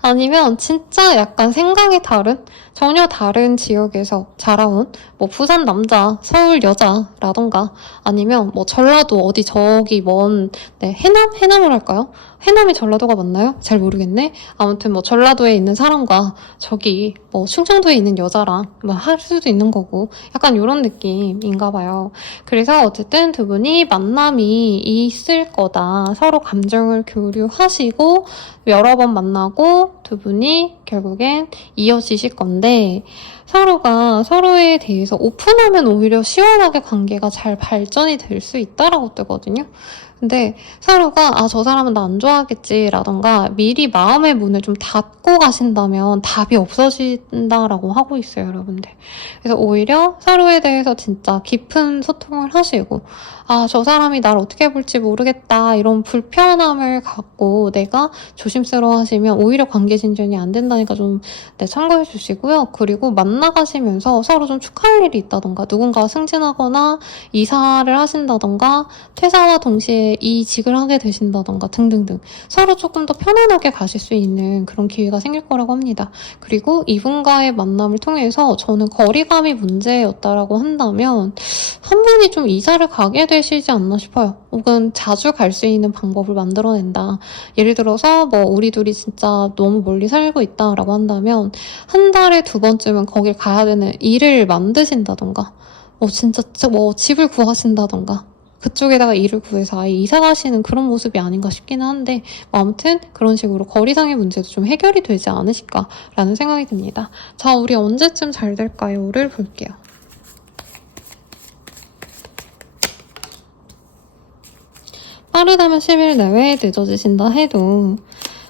아니면 진짜 약간 생각이 다른 전혀 다른 지역에서 자라온 뭐 부산 남자, 서울 여자라던가 아니면 뭐 전라도 어디 저기 먼 해남? 해남을 할까요? 해남이 전라도가 맞나요? 잘 모르겠네. 아무튼 뭐 전라도에 있는 사람과 저기 뭐 충청도에 있는 여자랑 뭐 할 수도 있는 거고 약간 이런 느낌인가 봐요. 그래서 어쨌든 두 분이 만남이 있을 거다. 서로 감정을 교류하시고 여러 번 만나고 두 분이 결국엔 이어지실 건데 서로가 서로에 대해서 오픈하면 오히려 시원하게 관계가 잘 발전이 될 수 있다라고 뜨거든요. 근데 서로가 저 사람은 나 안 좋아하겠지라던가 미리 마음의 문을 좀 닫고 가신다면 답이 없어진다라고 하고 있어요, 여러분들. 그래서 오히려 서로에 대해서 진짜 깊은 소통을 하시고 저 사람이 날 어떻게 볼지 모르겠다 이런 불편함을 갖고 내가 조심스러워 하시면 오히려 관계 진전이 안 된다니까 좀 참고해 주시고요. 그리고 만나가시면서 서로 좀 축하할 일이 있다던가 누군가 승진하거나 이사를 하신다던가 퇴사와 동시에 이직을 하게 되신다던가 등등등 서로 조금 더 편안하게 가실 수 있는 그런 기회가 생길 거라고 합니다. 그리고 이분과의 만남을 통해서 저는 거리감이 문제였다라고 한다면 한 분이 좀 이사를 가게 되시지 않나 싶어요. 혹은 자주 갈 수 있는 방법을 만들어낸다. 예를 들어서 뭐 우리 둘이 진짜 너무 멀리 살고 있다라고 한다면 한 달에 2번쯤은 거길 가야 되는 일을 만드신다던가 진짜 뭐 집을 구하신다던가 그쪽에다가 일을 구해서 아예 이사 가시는 그런 모습이 아닌가 싶기는 한데 아무튼 그런 식으로 거리상의 문제도 좀 해결이 되지 않으실까라는 생각이 듭니다. 자, 우리 언제쯤 잘 될까요?를 볼게요. 빠르다면 10일 내외에 늦어지신다 해도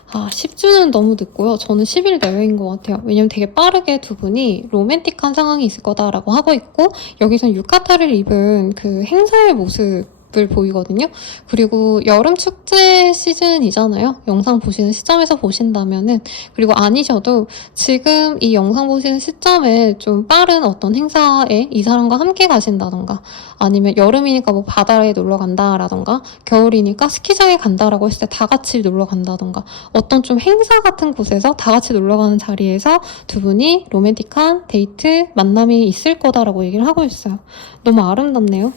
10주는 너무 늦고요. 저는 10일 내외인 것 같아요. 왜냐면 되게 빠르게 두 분이 로맨틱한 상황이 있을 거다라고 하고 있고 여기선 유카타를 입은 그 행사의 모습을 보이거든요. 그리고 여름 축제 시즌이잖아요. 영상 보시는 시점에서 보신다면은 그리고 아니셔도 지금 이 영상 보시는 시점에 좀 빠른 어떤 행사에 이 사람과 함께 가신다던가 아니면 여름이니까 뭐 바다에 놀러 간다라던가 겨울이니까 스키장에 간다라고 했을 때 다 같이 놀러 간다던가 어떤 좀 행사 같은 곳에서 다 같이 놀러 가는 자리에서 두 분이 로맨틱한 데이트 만남이 있을 거다라고 얘기를 하고 있어요. 너무 아름답네요.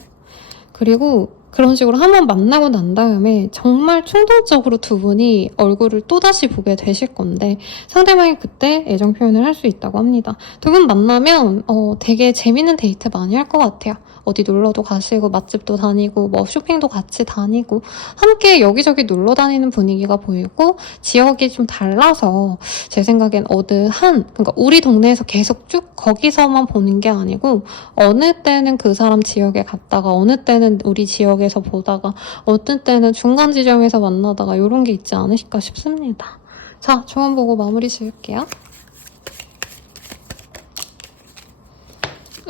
그리고 그런 식으로 한번 만나고 난 다음에 정말 충동적으로 두 분이 얼굴을 또다시 보게 되실 건데 상대방이 그때 애정 표현을 할 수 있다고 합니다. 두 분 만나면 되게 재밌는 데이트 많이 할 것 같아요. 어디 놀러도 가시고 맛집도 다니고 뭐 쇼핑도 같이 다니고 함께 여기저기 놀러 다니는 분위기가 보이고 지역이 좀 달라서 제 생각엔 그러니까 우리 동네에서 계속 쭉 거기서만 보는 게 아니고 어느 때는 그 사람 지역에 갔다가 어느 때는 우리 지역에서 보다가 어떤 때는 중간 지점에서 만나다가 이런 게 있지 않으실까 싶습니다. 자, 조언 보고 마무리 지을게요.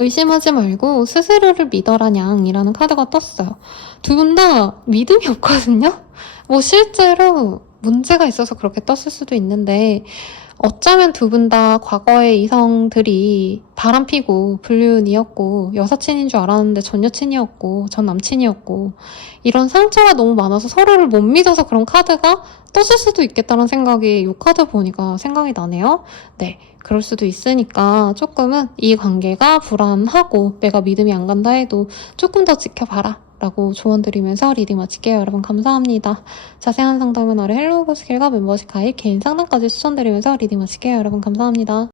의심하지 말고 스스로를 믿어라냥이라는 카드가 떴어요. 두 분 다 믿음이 없거든요? 뭐 실제로 문제가 있어서 그렇게 떴을 수도 있는데 어쩌면 두 분 다 과거의 이성들이 바람피고 불륜이었고 여사친인 줄 알았는데 전 여친이었고 전 남친이었고 이런 상처가 너무 많아서 서로를 못 믿어서 그런 카드가 떴을 수도 있겠다는 생각이 이 카드 보니까 생각이 나네요. 네, 그럴 수도 있으니까 조금은 이 관계가 불안하고 내가 믿음이 안 간다 해도 조금 더 지켜봐라 라고 조언드리면서 리딩 마칠게요. 여러분 감사합니다. 자세한 상담은 아래 헬로우 버스킬과 멤버십 가입, 개인 상담까지 추천드리면서 리딩 마칠게요. 여러분 감사합니다.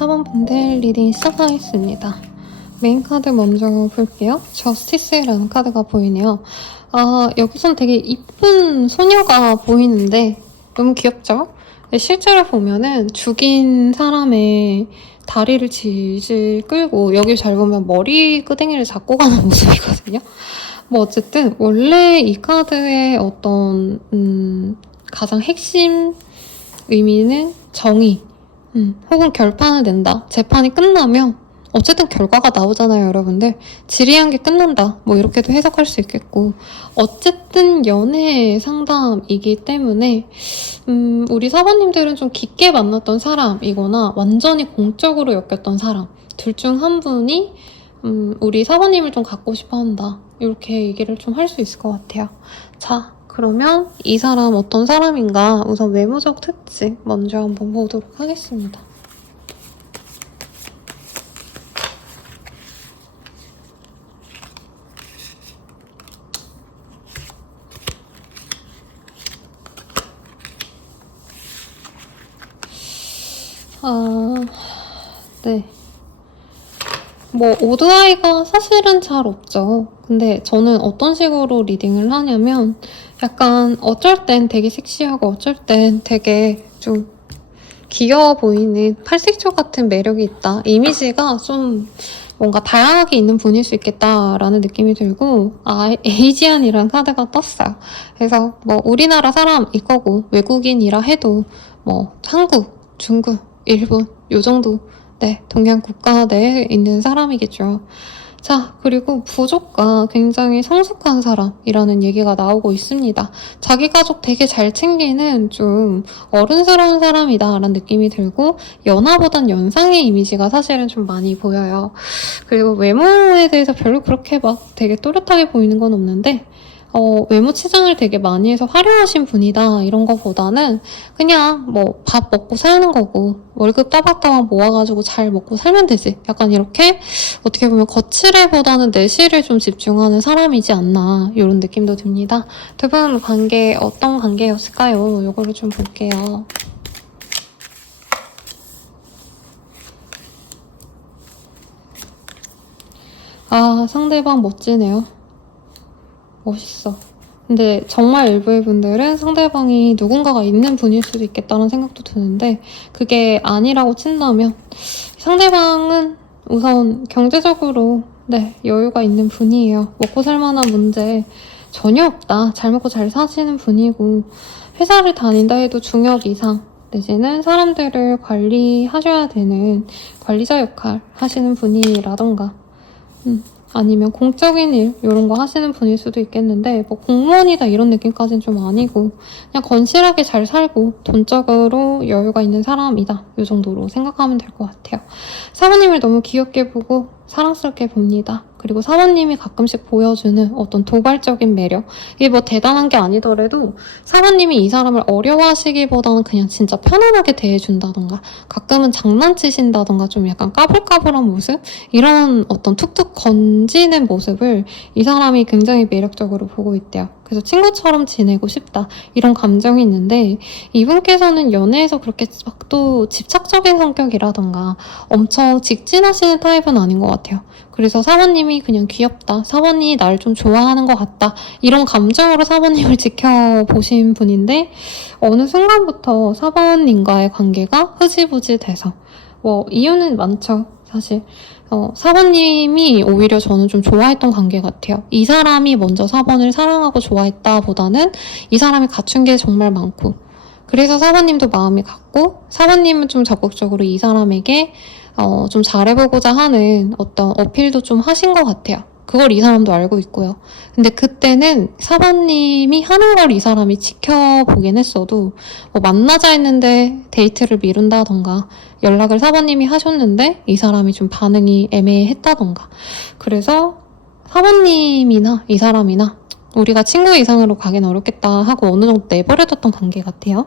4번분들 리딩 시작하겠습니다. 메인 카드 먼저 볼게요. 저스티스라는 카드가 보이네요. 여기선 되게 이쁜 소녀가 보이는데 너무 귀엽죠? 근데 실제로 보면은 죽인 사람의 다리를 질질 끌고 여기 잘 보면 머리 끄댕이를 잡고 가는 모습이거든요. 뭐 어쨌든 원래 이 카드의 어떤 가장 핵심 의미는 정의, 혹은 결판을 낸다. 재판이 끝나면 어쨌든 결과가 나오잖아요, 여러분들. 지리한 게 끝난다. 뭐 이렇게도 해석할 수 있겠고, 어쨌든 연애 상담이기 때문에 우리 사모님들은 좀 깊게 만났던 사람이거나 완전히 공적으로 엮였던 사람, 둘 중 한 분이 우리 사모님을 좀 갖고 싶어 한다. 이렇게 얘기를 좀 할 수 있을 것 같아요. 자, 그러면 이 사람 어떤 사람인가 우선 외모적 특징 먼저 한번 보도록 하겠습니다. 네. 뭐 오드아이가 사실은 잘 없죠. 근데 저는 어떤 식으로 리딩을 하냐면 약간 어쩔 땐 되게 섹시하고 어쩔 땐 되게 좀 귀여워 보이는 팔색조 같은 매력이 있다. 이미지가 좀 뭔가 다양하게 있는 분일 수 있겠다라는 느낌이 들고 에이지안이라는 카드가 떴어요. 그래서 뭐 우리나라 사람일 거고 외국인이라 해도 뭐 한국, 중국, 일본 요 정도 네, 동양 국가 내에 있는 사람이겠죠. 자, 그리고 부족과 굉장히 성숙한 사람이라는 얘기가 나오고 있습니다. 자기 가족 되게 잘 챙기는 좀 어른스러운 사람이다라는 느낌이 들고 연하보단 연상의 이미지가 사실은 좀 많이 보여요. 그리고 외모에 대해서 별로 그렇게 막 되게 또렷하게 보이는 건 없는데 외모 치장을 되게 많이 해서 화려하신 분이다 이런 거보다는 그냥 뭐 밥 먹고 사는 거고 월급 따박따박 모아가지고 잘 먹고 살면 되지 약간 이렇게 어떻게 보면 거칠애보다는 내실을 좀 집중하는 사람이지 않나 이런 느낌도 듭니다. 두 분 관계 어떤 관계였을까요? 이거를 좀 볼게요. 상대방 멋지네요. 멋있어. 근데 정말 일부의 분들은 상대방이 누군가가 있는 분일 수도 있겠다는 생각도 드는데 그게 아니라고 친다면 상대방은 우선 경제적으로 네, 여유가 있는 분이에요. 먹고 살 만한 문제 전혀 없다. 잘 먹고 잘 사시는 분이고 회사를 다닌다 해도 중역 이상 내지는 사람들을 관리하셔야 되는 관리자 역할 하시는 분이라던가 아니면 공적인 일 이런 거 하시는 분일 수도 있겠는데 뭐 공무원이다 이런 느낌까지는 좀 아니고 그냥 건실하게 잘 살고 돈적으로 여유가 있는 사람이다 이 정도로 생각하면 될 것 같아요. 사모님을 너무 귀엽게 보고 사랑스럽게 봅니다. 그리고 사모님이 가끔씩 보여주는 어떤 도발적인 매력 이게 뭐 대단한 게 아니더라도 사모님이 이 사람을 어려워하시기보다는 그냥 진짜 편안하게 대해준다던가 가끔은 장난치신다던가 좀 약간 까불까불한 모습 이런 어떤 툭툭 건지는 모습을 이 사람이 굉장히 매력적으로 보고 있대요. 그래서 친구처럼 지내고 싶다 이런 감정이 있는데 이분께서는 연애에서 그렇게 막 또 집착적인 성격이라던가 엄청 직진하시는 타입은 아닌 것 같아요. 그래서 사모님이 그냥 귀엽다 사모님이 날 좀 좋아하는 것 같다 이런 감정으로 사모님을 지켜보신 분인데 어느 순간부터 사모님과의 관계가 흐지부지 돼서 뭐 이유는 많죠 사실. 사모님이 오히려 저는 좀 좋아했던 관계 같아요. 이 사람이 먼저 사번을 사랑하고 좋아했다보다는 이 사람이 갖춘 게 정말 많고 그래서 사모님도 마음이 갔고 사모님은 좀 적극적으로 이 사람에게 좀 잘해보고자 하는 어떤 어필도 좀 하신 것 같아요. 그걸 이 사람도 알고 있고요. 근데 그때는 사모님이 하는 걸 이 사람이 지켜보긴 했어도 뭐 만나자 했는데 데이트를 미룬다던가 연락을 사모님이 하셨는데 이 사람이 좀 반응이 애매했다던가 그래서 사모님이나 이 사람이나 우리가 친구 이상으로 가긴 어렵겠다 하고 어느 정도 내버려뒀던 관계 같아요.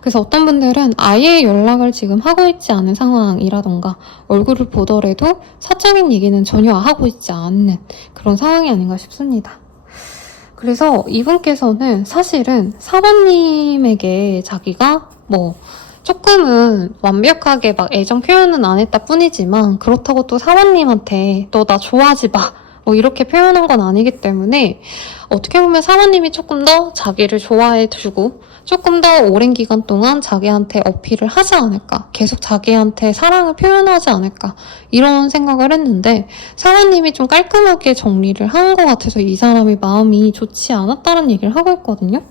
그래서 어떤 분들은 아예 연락을 지금 하고 있지 않은 상황이라던가 얼굴을 보더라도 사적인 얘기는 전혀 하고 있지 않는 그런 상황이 아닌가 싶습니다. 그래서 이분께서는 사실은 사모님에게 자기가 뭐 조금은 완벽하게 막 애정 표현은 안 했다 뿐이지만 그렇다고 또 사모님한테 너 나 좋아하지 마. 뭐 이렇게 표현한 건 아니기 때문에 어떻게 보면 사모님이 조금 더 자기를 좋아해 주고 조금 더 오랜 기간 동안 자기한테 어필을 하지 않을까, 계속 자기한테 사랑을 표현하지 않을까 이런 생각을 했는데 사모님이 좀 깔끔하게 정리를 한 것 같아서 이 사람이 마음이 좋지 않았다는 얘기를 하고 있거든요.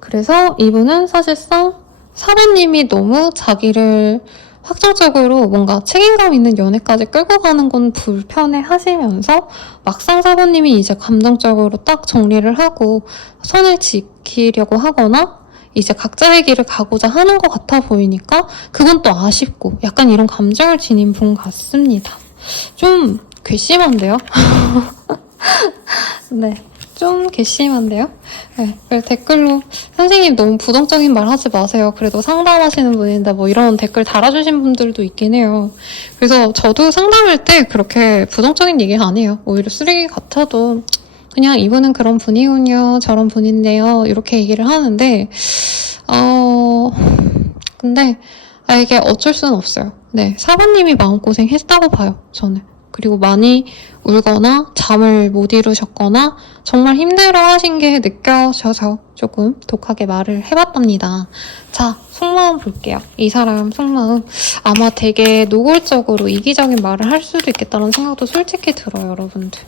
그래서 이분은 사실상 사모님이 너무 자기를 확정적으로 뭔가 책임감 있는 연애까지 끌고 가는 건 불편해 하시면서 막상 사모님이 이제 감정적으로 딱 정리를 하고 선을 지키려고 하거나 이제 각자의 길을 가고자 하는 것 같아 보이니까 그건 또 아쉽고 약간 이런 감정을 지닌 분 같습니다. 좀 괘씸한데요? 네. 좀 괘씸한데요? 네, 그래서 댓글로 선생님 너무 부정적인 말 하지 마세요. 그래도 상담하시는 분인데 뭐 이런 댓글 달아주신 분들도 있긴 해요. 그래서 저도 상담할 때 그렇게 부정적인 얘기 안 해요. 오히려 쓰레기 같아도 그냥 이분은 그런 분이군요. 저런 분인데요. 이렇게 얘기를 하는데 근데 이게 어쩔 수는 없어요. 네, 사부님이 마음고생 했다고 봐요. 저는. 그리고 많이 울거나 잠을 못 이루셨거나 정말 힘들어 하신 게 느껴져서 조금 독하게 말을 해봤답니다. 자, 속마음 볼게요. 이 사람 속마음. 아마 되게 노골적으로 이기적인 말을 할 수도 있겠다는 생각도 솔직히 들어요, 여러분들.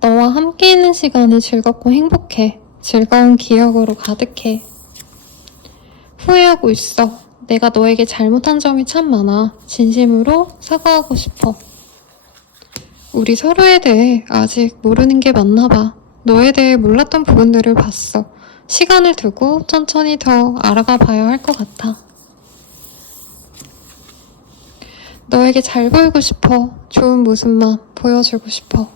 너와 함께 있는 시간이 즐겁고 행복해. 즐거운 기억으로 가득해. 후회하고 있어. 내가 너에게 잘못한 점이 참 많아. 진심으로 사과하고 싶어. 우리 서로에 대해 아직 모르는 게 많나 봐. 너에 대해 몰랐던 부분들을 봤어. 시간을 두고 천천히 더 알아가 봐야 할 것 같아. 너에게 잘 보이고 싶어. 좋은 모습만 보여주고 싶어.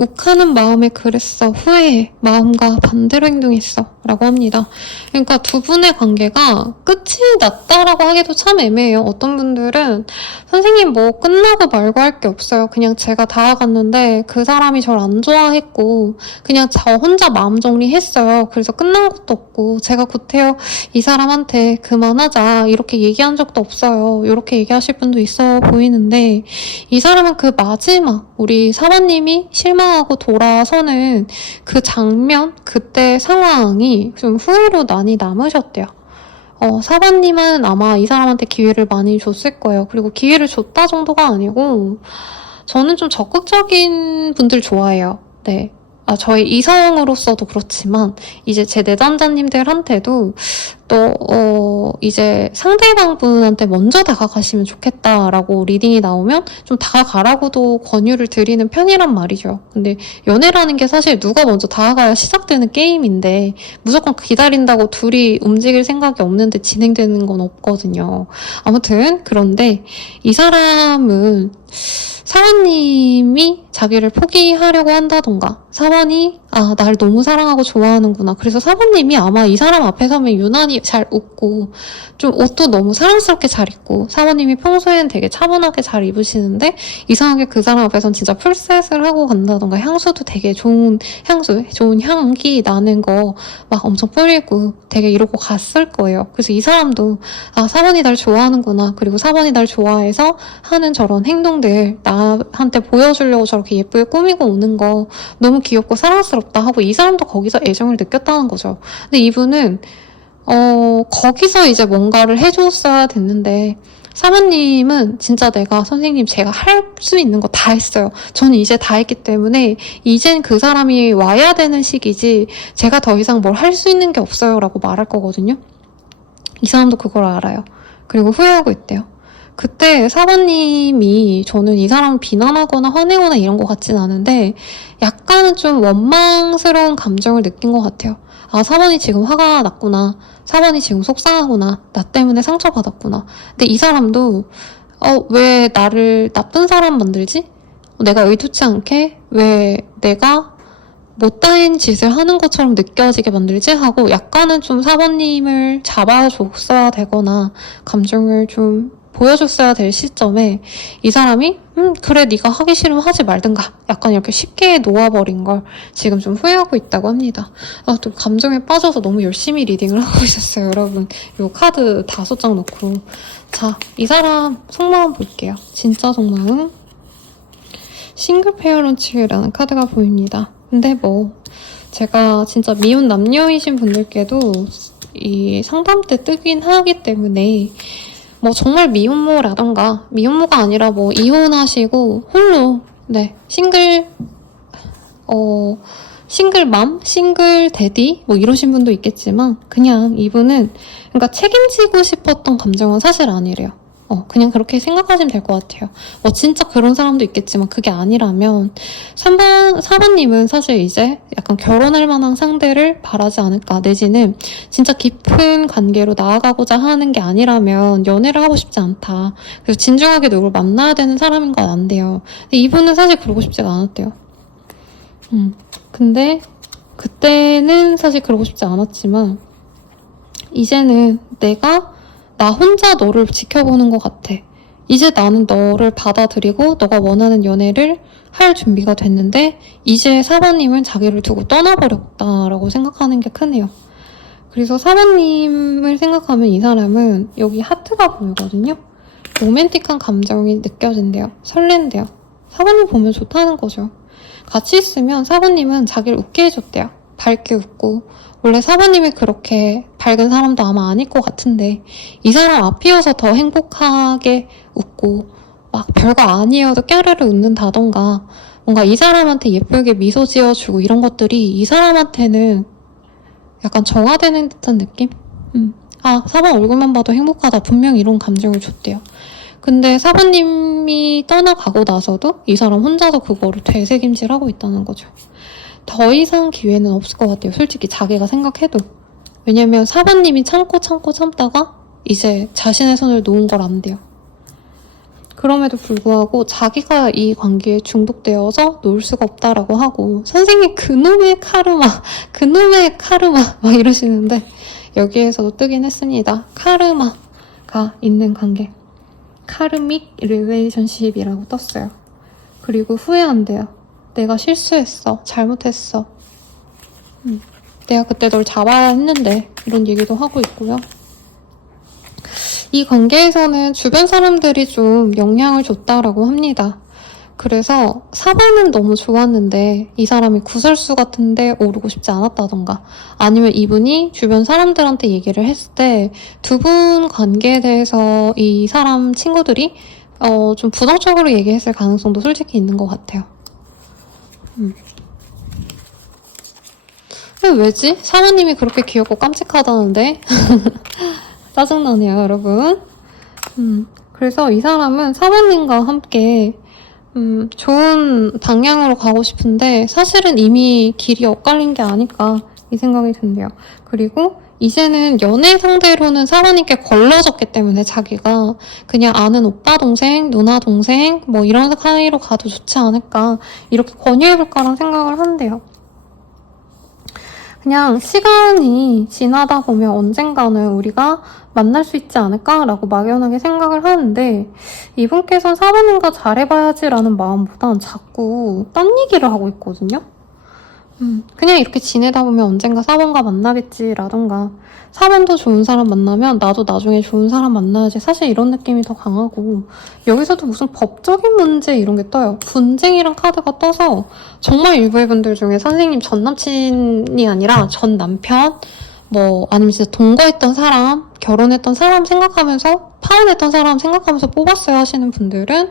욱하는 마음에 그랬어. 후회해. 마음과 반대로 행동했어. 라고 합니다. 그러니까 두 분의 관계가 끝이 났다라고 하기도 참 애매해요. 어떤 분들은 선생님 뭐 끝나고 말고 할 게 없어요. 그냥 제가 다가갔는데 그 사람이 저를 안 좋아했고 그냥 저 혼자 마음 정리했어요. 그래서 끝난 것도 없고 제가 구태여 이 사람한테 그만하자 이렇게 얘기한 적도 없어요. 이렇게 얘기하실 분도 있어 보이는데 이 사람은 그 마지막 우리 사모님이 실망하고 돌아서는 그 장면, 그때 상황이 좀 후회로 많이 남으셨대요. 사모님은 아마 이 사람한테 기회를 많이 줬을 거예요. 그리고 기회를 줬다 정도가 아니고 저는 좀 적극적인 분들 좋아해요. 네. 저희 이성으로서도 그렇지만 이제 제 내담자님들한테도 또 이제 상대방 분한테 먼저 다가가시면 좋겠다라고 리딩이 나오면 좀 다가가라고도 권유를 드리는 편이란 말이죠. 근데 연애라는 게 사실 누가 먼저 다가가야 시작되는 게임인데 무조건 기다린다고 둘이 움직일 생각이 없는데 진행되는 건 없거든요. 아무튼 그런데 이 사람은 사모님이 자기를 포기하려고 한다던가 사모님이 날 너무 사랑하고 좋아하는구나. 그래서 사모님이 아마 이 사람 앞에 서면 유난히 잘 웃고 좀 옷도 너무 사랑스럽게 잘 입고 사모님이 평소에는 되게 차분하게 잘 입으시는데 이상하게 그 사람 앞에선 진짜 풀셋을 하고 간다던가 향수도 되게 좋은 향수, 좋은 향기 나는 거 막 엄청 뿌리고 되게 이러고 갔을 거예요. 그래서 이 사람도 사모님 날 좋아하는구나. 그리고 사모님 날 좋아해서 하는 저런 행동들 나한테 보여주려고 저렇게 예쁘게 꾸미고 오는 거 너무 귀엽고 사랑스럽다 하고 이 사람도 거기서 애정을 느꼈다는 거죠. 근데 이분은 거기서 이제 뭔가를 해줬어야 됐는데 사모님은 진짜 내가 선생님 제가 할 수 있는 거 다 했어요. 저는 이제 다 했기 때문에 이젠 그 사람이 와야 되는 시기지 제가 더 이상 뭘 할 수 있는 게 없어요 라고 말할 거거든요. 이 사람도 그걸 알아요. 그리고 후회하고 있대요. 그때 사모님이 저는 이 사람을 비난하거나 화내거나 이런 것 같진 않은데 약간은 좀 원망스러운 감정을 느낀 것 같아요. 사모님 지금 화가 났구나. 사모님 지금 속상하구나. 나 때문에 상처받았구나. 근데 이 사람도 왜 나를 나쁜 사람 만들지? 내가 의도치 않게 왜 내가 못다인 짓을 하는 것처럼 느껴지게 만들지 하고 약간은 좀 사모님을 잡아줬어야 되거나 감정을 좀 보여줬어야 될 시점에 이 사람이 그래 네가 하기 싫으면 하지 말든가 약간 이렇게 쉽게 놓아버린 걸 지금 좀 후회하고 있다고 합니다. 또 감정에 빠져서 너무 열심히 리딩을 하고 있었어요. 여러분 요 카드 5장 놓고 자, 이 사람 속마음 볼게요. 진짜 속마음 싱글 페어런츠라는 카드가 보입니다. 근데 뭐 제가 진짜 미혼 남녀이신 분들께도 이 상담 때 뜨긴 하기 때문에 뭐 정말 미혼모라던가 미혼모가 아니라 뭐 이혼하시고 홀로 싱글맘, 싱글 데디 뭐 이러신 분도 있겠지만 그냥 이분은 그러니까 책임지고 싶었던 감정은 사실 아니래요. 그냥 그렇게 생각하시면 될 것 같아요. 진짜 그런 사람도 있겠지만 그게 아니라면 4번님은 사실 이제 약간 결혼할 만한 상대를 바라지 않을까 내지는 진짜 깊은 관계로 나아가고자 하는 게 아니라면 연애를 하고 싶지 않다. 그래서 진중하게 누굴 만나야 되는 사람인 건 안 돼요. 근데 이분은 사실 그러고 싶지가 않았대요. 근데 그때는 사실 그러고 싶지 않았지만 이제는 나 혼자 너를 지켜보는 것 같아. 이제 나는 너를 받아들이고 너가 원하는 연애를 할 준비가 됐는데 이제 사모님은 자기를 두고 떠나버렸다라고 생각하는 게 크네요. 그래서 사모님을 생각하면 이 사람은 여기 하트가 보이거든요. 로맨틱한 감정이 느껴진대요. 설렌대요. 사모님 보면 좋다는 거죠. 같이 있으면 사모님은 자기를 웃게 해줬대요. 밝게 웃고 원래 사모님이 그렇게 밝은 사람도 아마 아닐 것 같은데 이 사람 앞이어서 더 행복하게 웃고 막 별거 아니어도 깨르르 웃는다던가 뭔가 이 사람한테 예쁘게 미소 지어주고 이런 것들이 이 사람한테는 약간 정화되는 듯한 느낌? 사번 얼굴만 봐도 행복하다. 분명 이런 감정을 줬대요. 근데 사부님이 떠나가고 나서도 이 사람 혼자서 그거를 되새김질하고 있다는 거죠. 더 이상 기회는 없을 것 같아요. 솔직히 자기가 생각해도. 왜냐면 사부님이 참다가 이제 자신의 손을 놓은 걸 안대요. 그럼에도 불구하고 자기가 이 관계에 중독되어서 놓을 수가 없다라고 하고 선생님 그놈의 카르마 막 이러시는데 여기에서도 뜨긴 했습니다. 카르마가 있는 관계. 카르믹 릴레이션십이라고 떴어요. 그리고 후회한대요. 내가 실수했어. 잘못했어. 내가 그때 널 잡아야 했는데 이런 얘기도 하고 있고요. 이 관계에서는 주변 사람들이 좀 영향을 줬다라고 합니다. 그래서 4번은 너무 좋았는데 이 사람이 구설수 같은데 오르고 싶지 않았다던가 아니면 이분이 주변 사람들한테 얘기를 했을 때 두 분 관계에 대해서 이 사람 친구들이 좀 부정적으로 얘기했을 가능성도 솔직히 있는 것 같아요. 왜지? 사모님이 그렇게 귀엽고 깜찍하다는데? 짜증나네요, 여러분. 그래서 이 사람은 사모님과 함께 좋은 방향으로 가고 싶은데 사실은 이미 길이 엇갈린 게 아닐까 이 생각이 든대요. 그리고 이제는 연애 상대로는 사모님께 걸러졌기 때문에 자기가 그냥 아는 오빠 동생, 누나 동생 뭐 이런 사이로 가도 좋지 않을까 이렇게 권유해볼까라는 생각을 한대요. 그냥 시간이 지나다 보면 언젠가는 우리가 만날 수 있지 않을까라고 막연하게 생각을 하는데 이분께서는 사모님과 잘해봐야지라는 마음보단 자꾸 딴 얘기를 하고 있거든요. 그냥 이렇게 지내다 보면 언젠가 사번과 만나겠지라던가 사번도 좋은 사람 만나면 나도 나중에 좋은 사람 만나야지 사실 이런 느낌이 더 강하고 여기서도 무슨 법적인 문제 이런 게 떠요. 분쟁이란 카드가 떠서 정말 일부의 분들 중에 선생님 전 남친이 아니라 전 남편 뭐 아니면 진짜 동거했던 사람 결혼했던 사람 생각하면서 파혼했던 사람 생각하면서 뽑았어요 하시는 분들은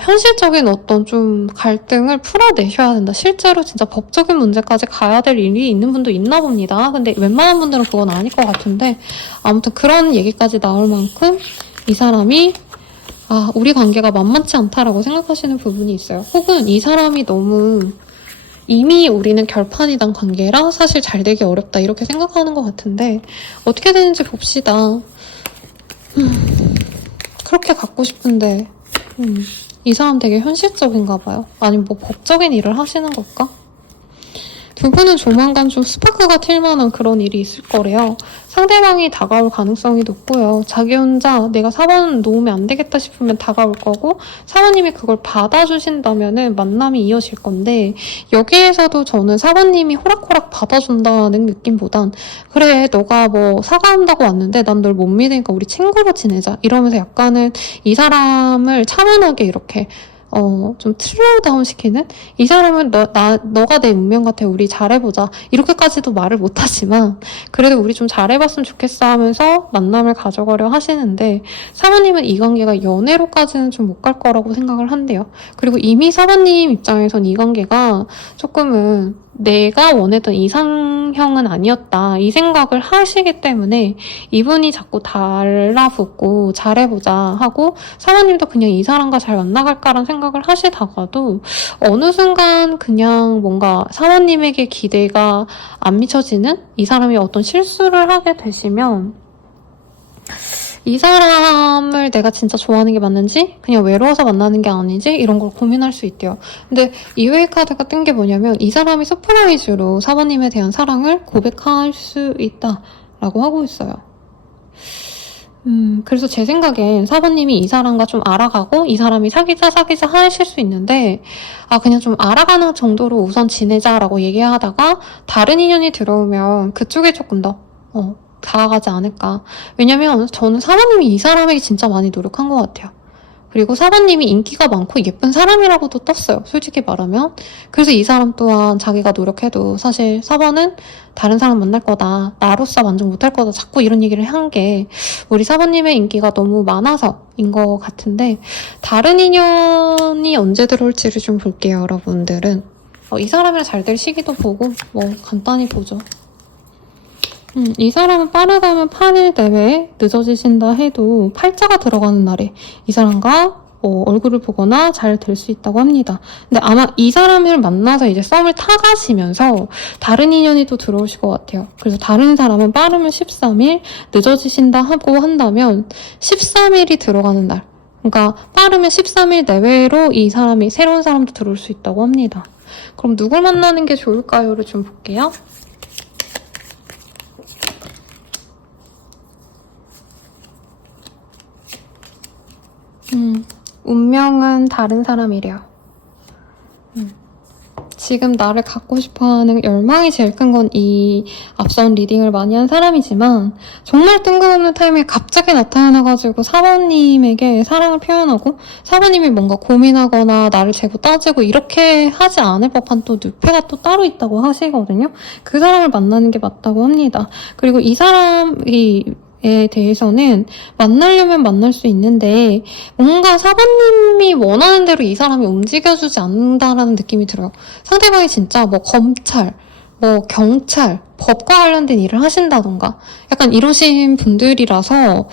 현실적인 어떤 좀 갈등을 풀어내셔야 된다. 실제로 진짜 법적인 문제까지 가야 될 일이 있는 분도 있나 봅니다. 근데 웬만한 분들은 그건 아닐 것 같은데 아무튼 그런 얘기까지 나올 만큼 이 사람이 우리 관계가 만만치 않다라고 생각하시는 부분이 있어요. 혹은 이 사람이 너무 이미 우리는 결판이 난 관계라 사실 잘 되기 어렵다 이렇게 생각하는 것 같은데 어떻게 되는지 봅시다. 그렇게 갖고 싶은데 이 사람 되게 현실적인가 봐요. 아니면 뭐 법적인 일을 하시는 걸까? 두 분은 조만간 좀 스파크가 튈 만한 그런 일이 있을 거래요. 상대방이 다가올 가능성이 높고요. 자기 혼자 내가 4번 놓으면 안 되겠다 싶으면 다가올 거고, 사모님이 그걸 받아주신다면은 만남이 이어질 건데, 여기에서도 저는 사모님이 호락호락 받아준다는 느낌보단, 그래 너가 뭐 사과한다고 왔는데 난 널 못 믿으니까 우리 친구로 지내자 이러면서 약간은 이 사람을 차분하게 이렇게 좀 슬로우 다운 시키는, 이 사람은 너가 내 운명 같아 우리 잘해보자 이렇게까지도 말을 못하지만 그래도 우리 좀 잘해봤으면 좋겠어 하면서 만남을 가져가려 하시는데, 사모님은 이 관계가 연애로까지는 좀 못 갈 거라고 생각을 한대요. 그리고 이미 사모님 입장에선 이 관계가 조금은 내가 원했던 이상형은 아니었다 이 생각을 하시기 때문에 이분이 자꾸 달라붙고 잘해보자 하고, 사모님도 그냥 이 사람과 잘 만나갈까라는 생각을 하시다가도 어느 순간 그냥 뭔가 사모님에게 기대가 안 미쳐지는, 이 사람이 어떤 실수를 하게 되시면 이 사람을 내가 진짜 좋아하는 게 맞는지 그냥 외로워서 만나는 게 아닌지 이런 걸 고민할 수 있대요. 근데 이외의 카드가 뜬 게 뭐냐면 이 사람이 서프라이즈로 사모님에 대한 사랑을 고백할 수 있다라고 하고 있어요. 그래서 제 생각엔 사모님이 이 사람과 좀 알아가고 이 사람이 사귀자 하실 수 있는데, 그냥 좀 알아가는 정도로 우선 지내자라고 얘기하다가 다른 인연이 들어오면 그쪽에 조금 더 다가가지 않을까. 왜냐면 저는 사모님이 이 사람에게 진짜 많이 노력한 것 같아요. 그리고 사모님이 인기가 많고 예쁜 사람이라고도 떴어요, 솔직히 말하면. 그래서 이 사람 또한 자기가 노력해도 사실 4번은 다른 사람 만날 거다, 나로서 만족 못할 거다, 자꾸 이런 얘기를 한 게 우리 사모님의 인기가 너무 많아서인 것 같은데, 다른 인연이 언제 들어올지를 좀 볼게요, 여러분들은. 이 사람이랑 잘 될 시기도 보고 뭐 간단히 보죠. 이 사람은 빠르다면 8일 내외에 늦어지신다 해도 팔자가 들어가는 날에 이 사람과 얼굴을 보거나 잘 될 수 있다고 합니다. 근데 아마 이 사람을 만나서 이제 썸을 타가시면서 다른 인연이 또 들어오실 것 같아요. 그래서 다른 사람은 빠르면 13일, 늦어지신다 하고 한다면 13일이 들어가는 날, 그러니까 빠르면 13일 내외로 이 사람이 새로운 사람도 들어올 수 있다고 합니다. 그럼 누굴 만나는 게 좋을까요를 좀 볼게요. 운명은 다른 사람이래요. 지금 나를 갖고 싶어하는 열망이 제일 큰 건 이 앞선 리딩을 많이 한 사람이지만, 정말 뜬금없는 타이밍에 갑자기 나타나가지고 사모님에게 사랑을 표현하고 사모님이 뭔가 고민하거나 나를 재고 따지고 이렇게 하지 않을 법한 또 늑패가 또 따로 있다고 하시거든요. 그 사람을 만나는 게 맞다고 합니다. 그리고 이 사람이 에 대해서는 만나려면 만날 수 있는데 뭔가 사관님이 원하는 대로 이 사람이 움직여주지 않는다라는 느낌이 들어요. 상대방이 진짜 뭐 검찰, 뭐 경찰, 법과 관련된 일을 하신다던가 약간 이러신 분들이라서인지,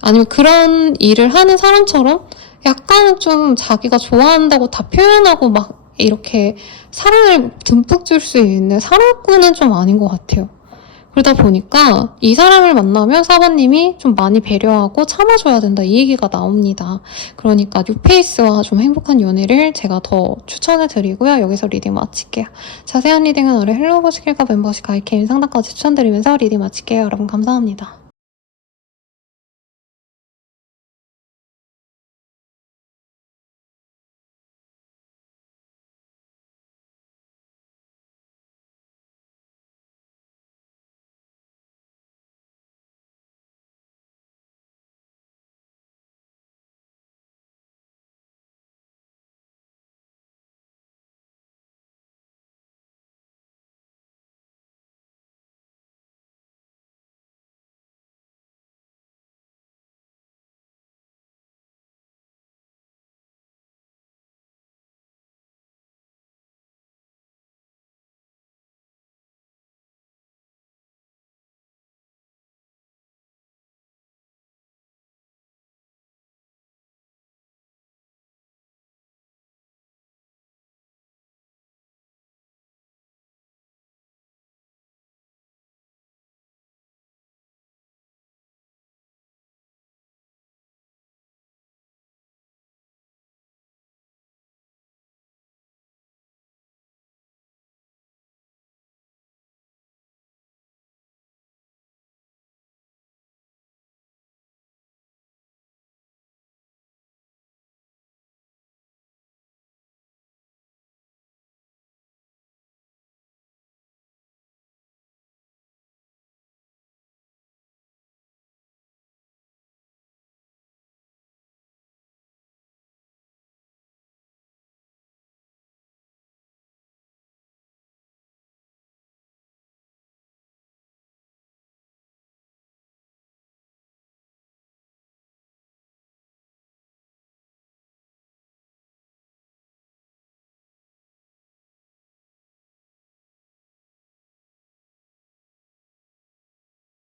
아니면 그런 일을 하는 사람처럼 약간은 좀 자기가 좋아한다고 다 표현하고 막 이렇게 사랑을 듬뿍 줄 수 있는 사랑꾼은 좀 아닌 것 같아요. 그러다 보니까 이 사람을 만나면 사모님이 좀 많이 배려하고 참아줘야 된다 이 얘기가 나옵니다. 그러니까 뉴페이스와 좀 행복한 연애를 제가 더 추천해드리고요. 여기서 리딩 마칠게요. 자세한 리딩은 아래 헬로우 버시킬과 멤버십 가입 개인 상담까지 추천드리면서 리딩 마칠게요. 여러분 감사합니다.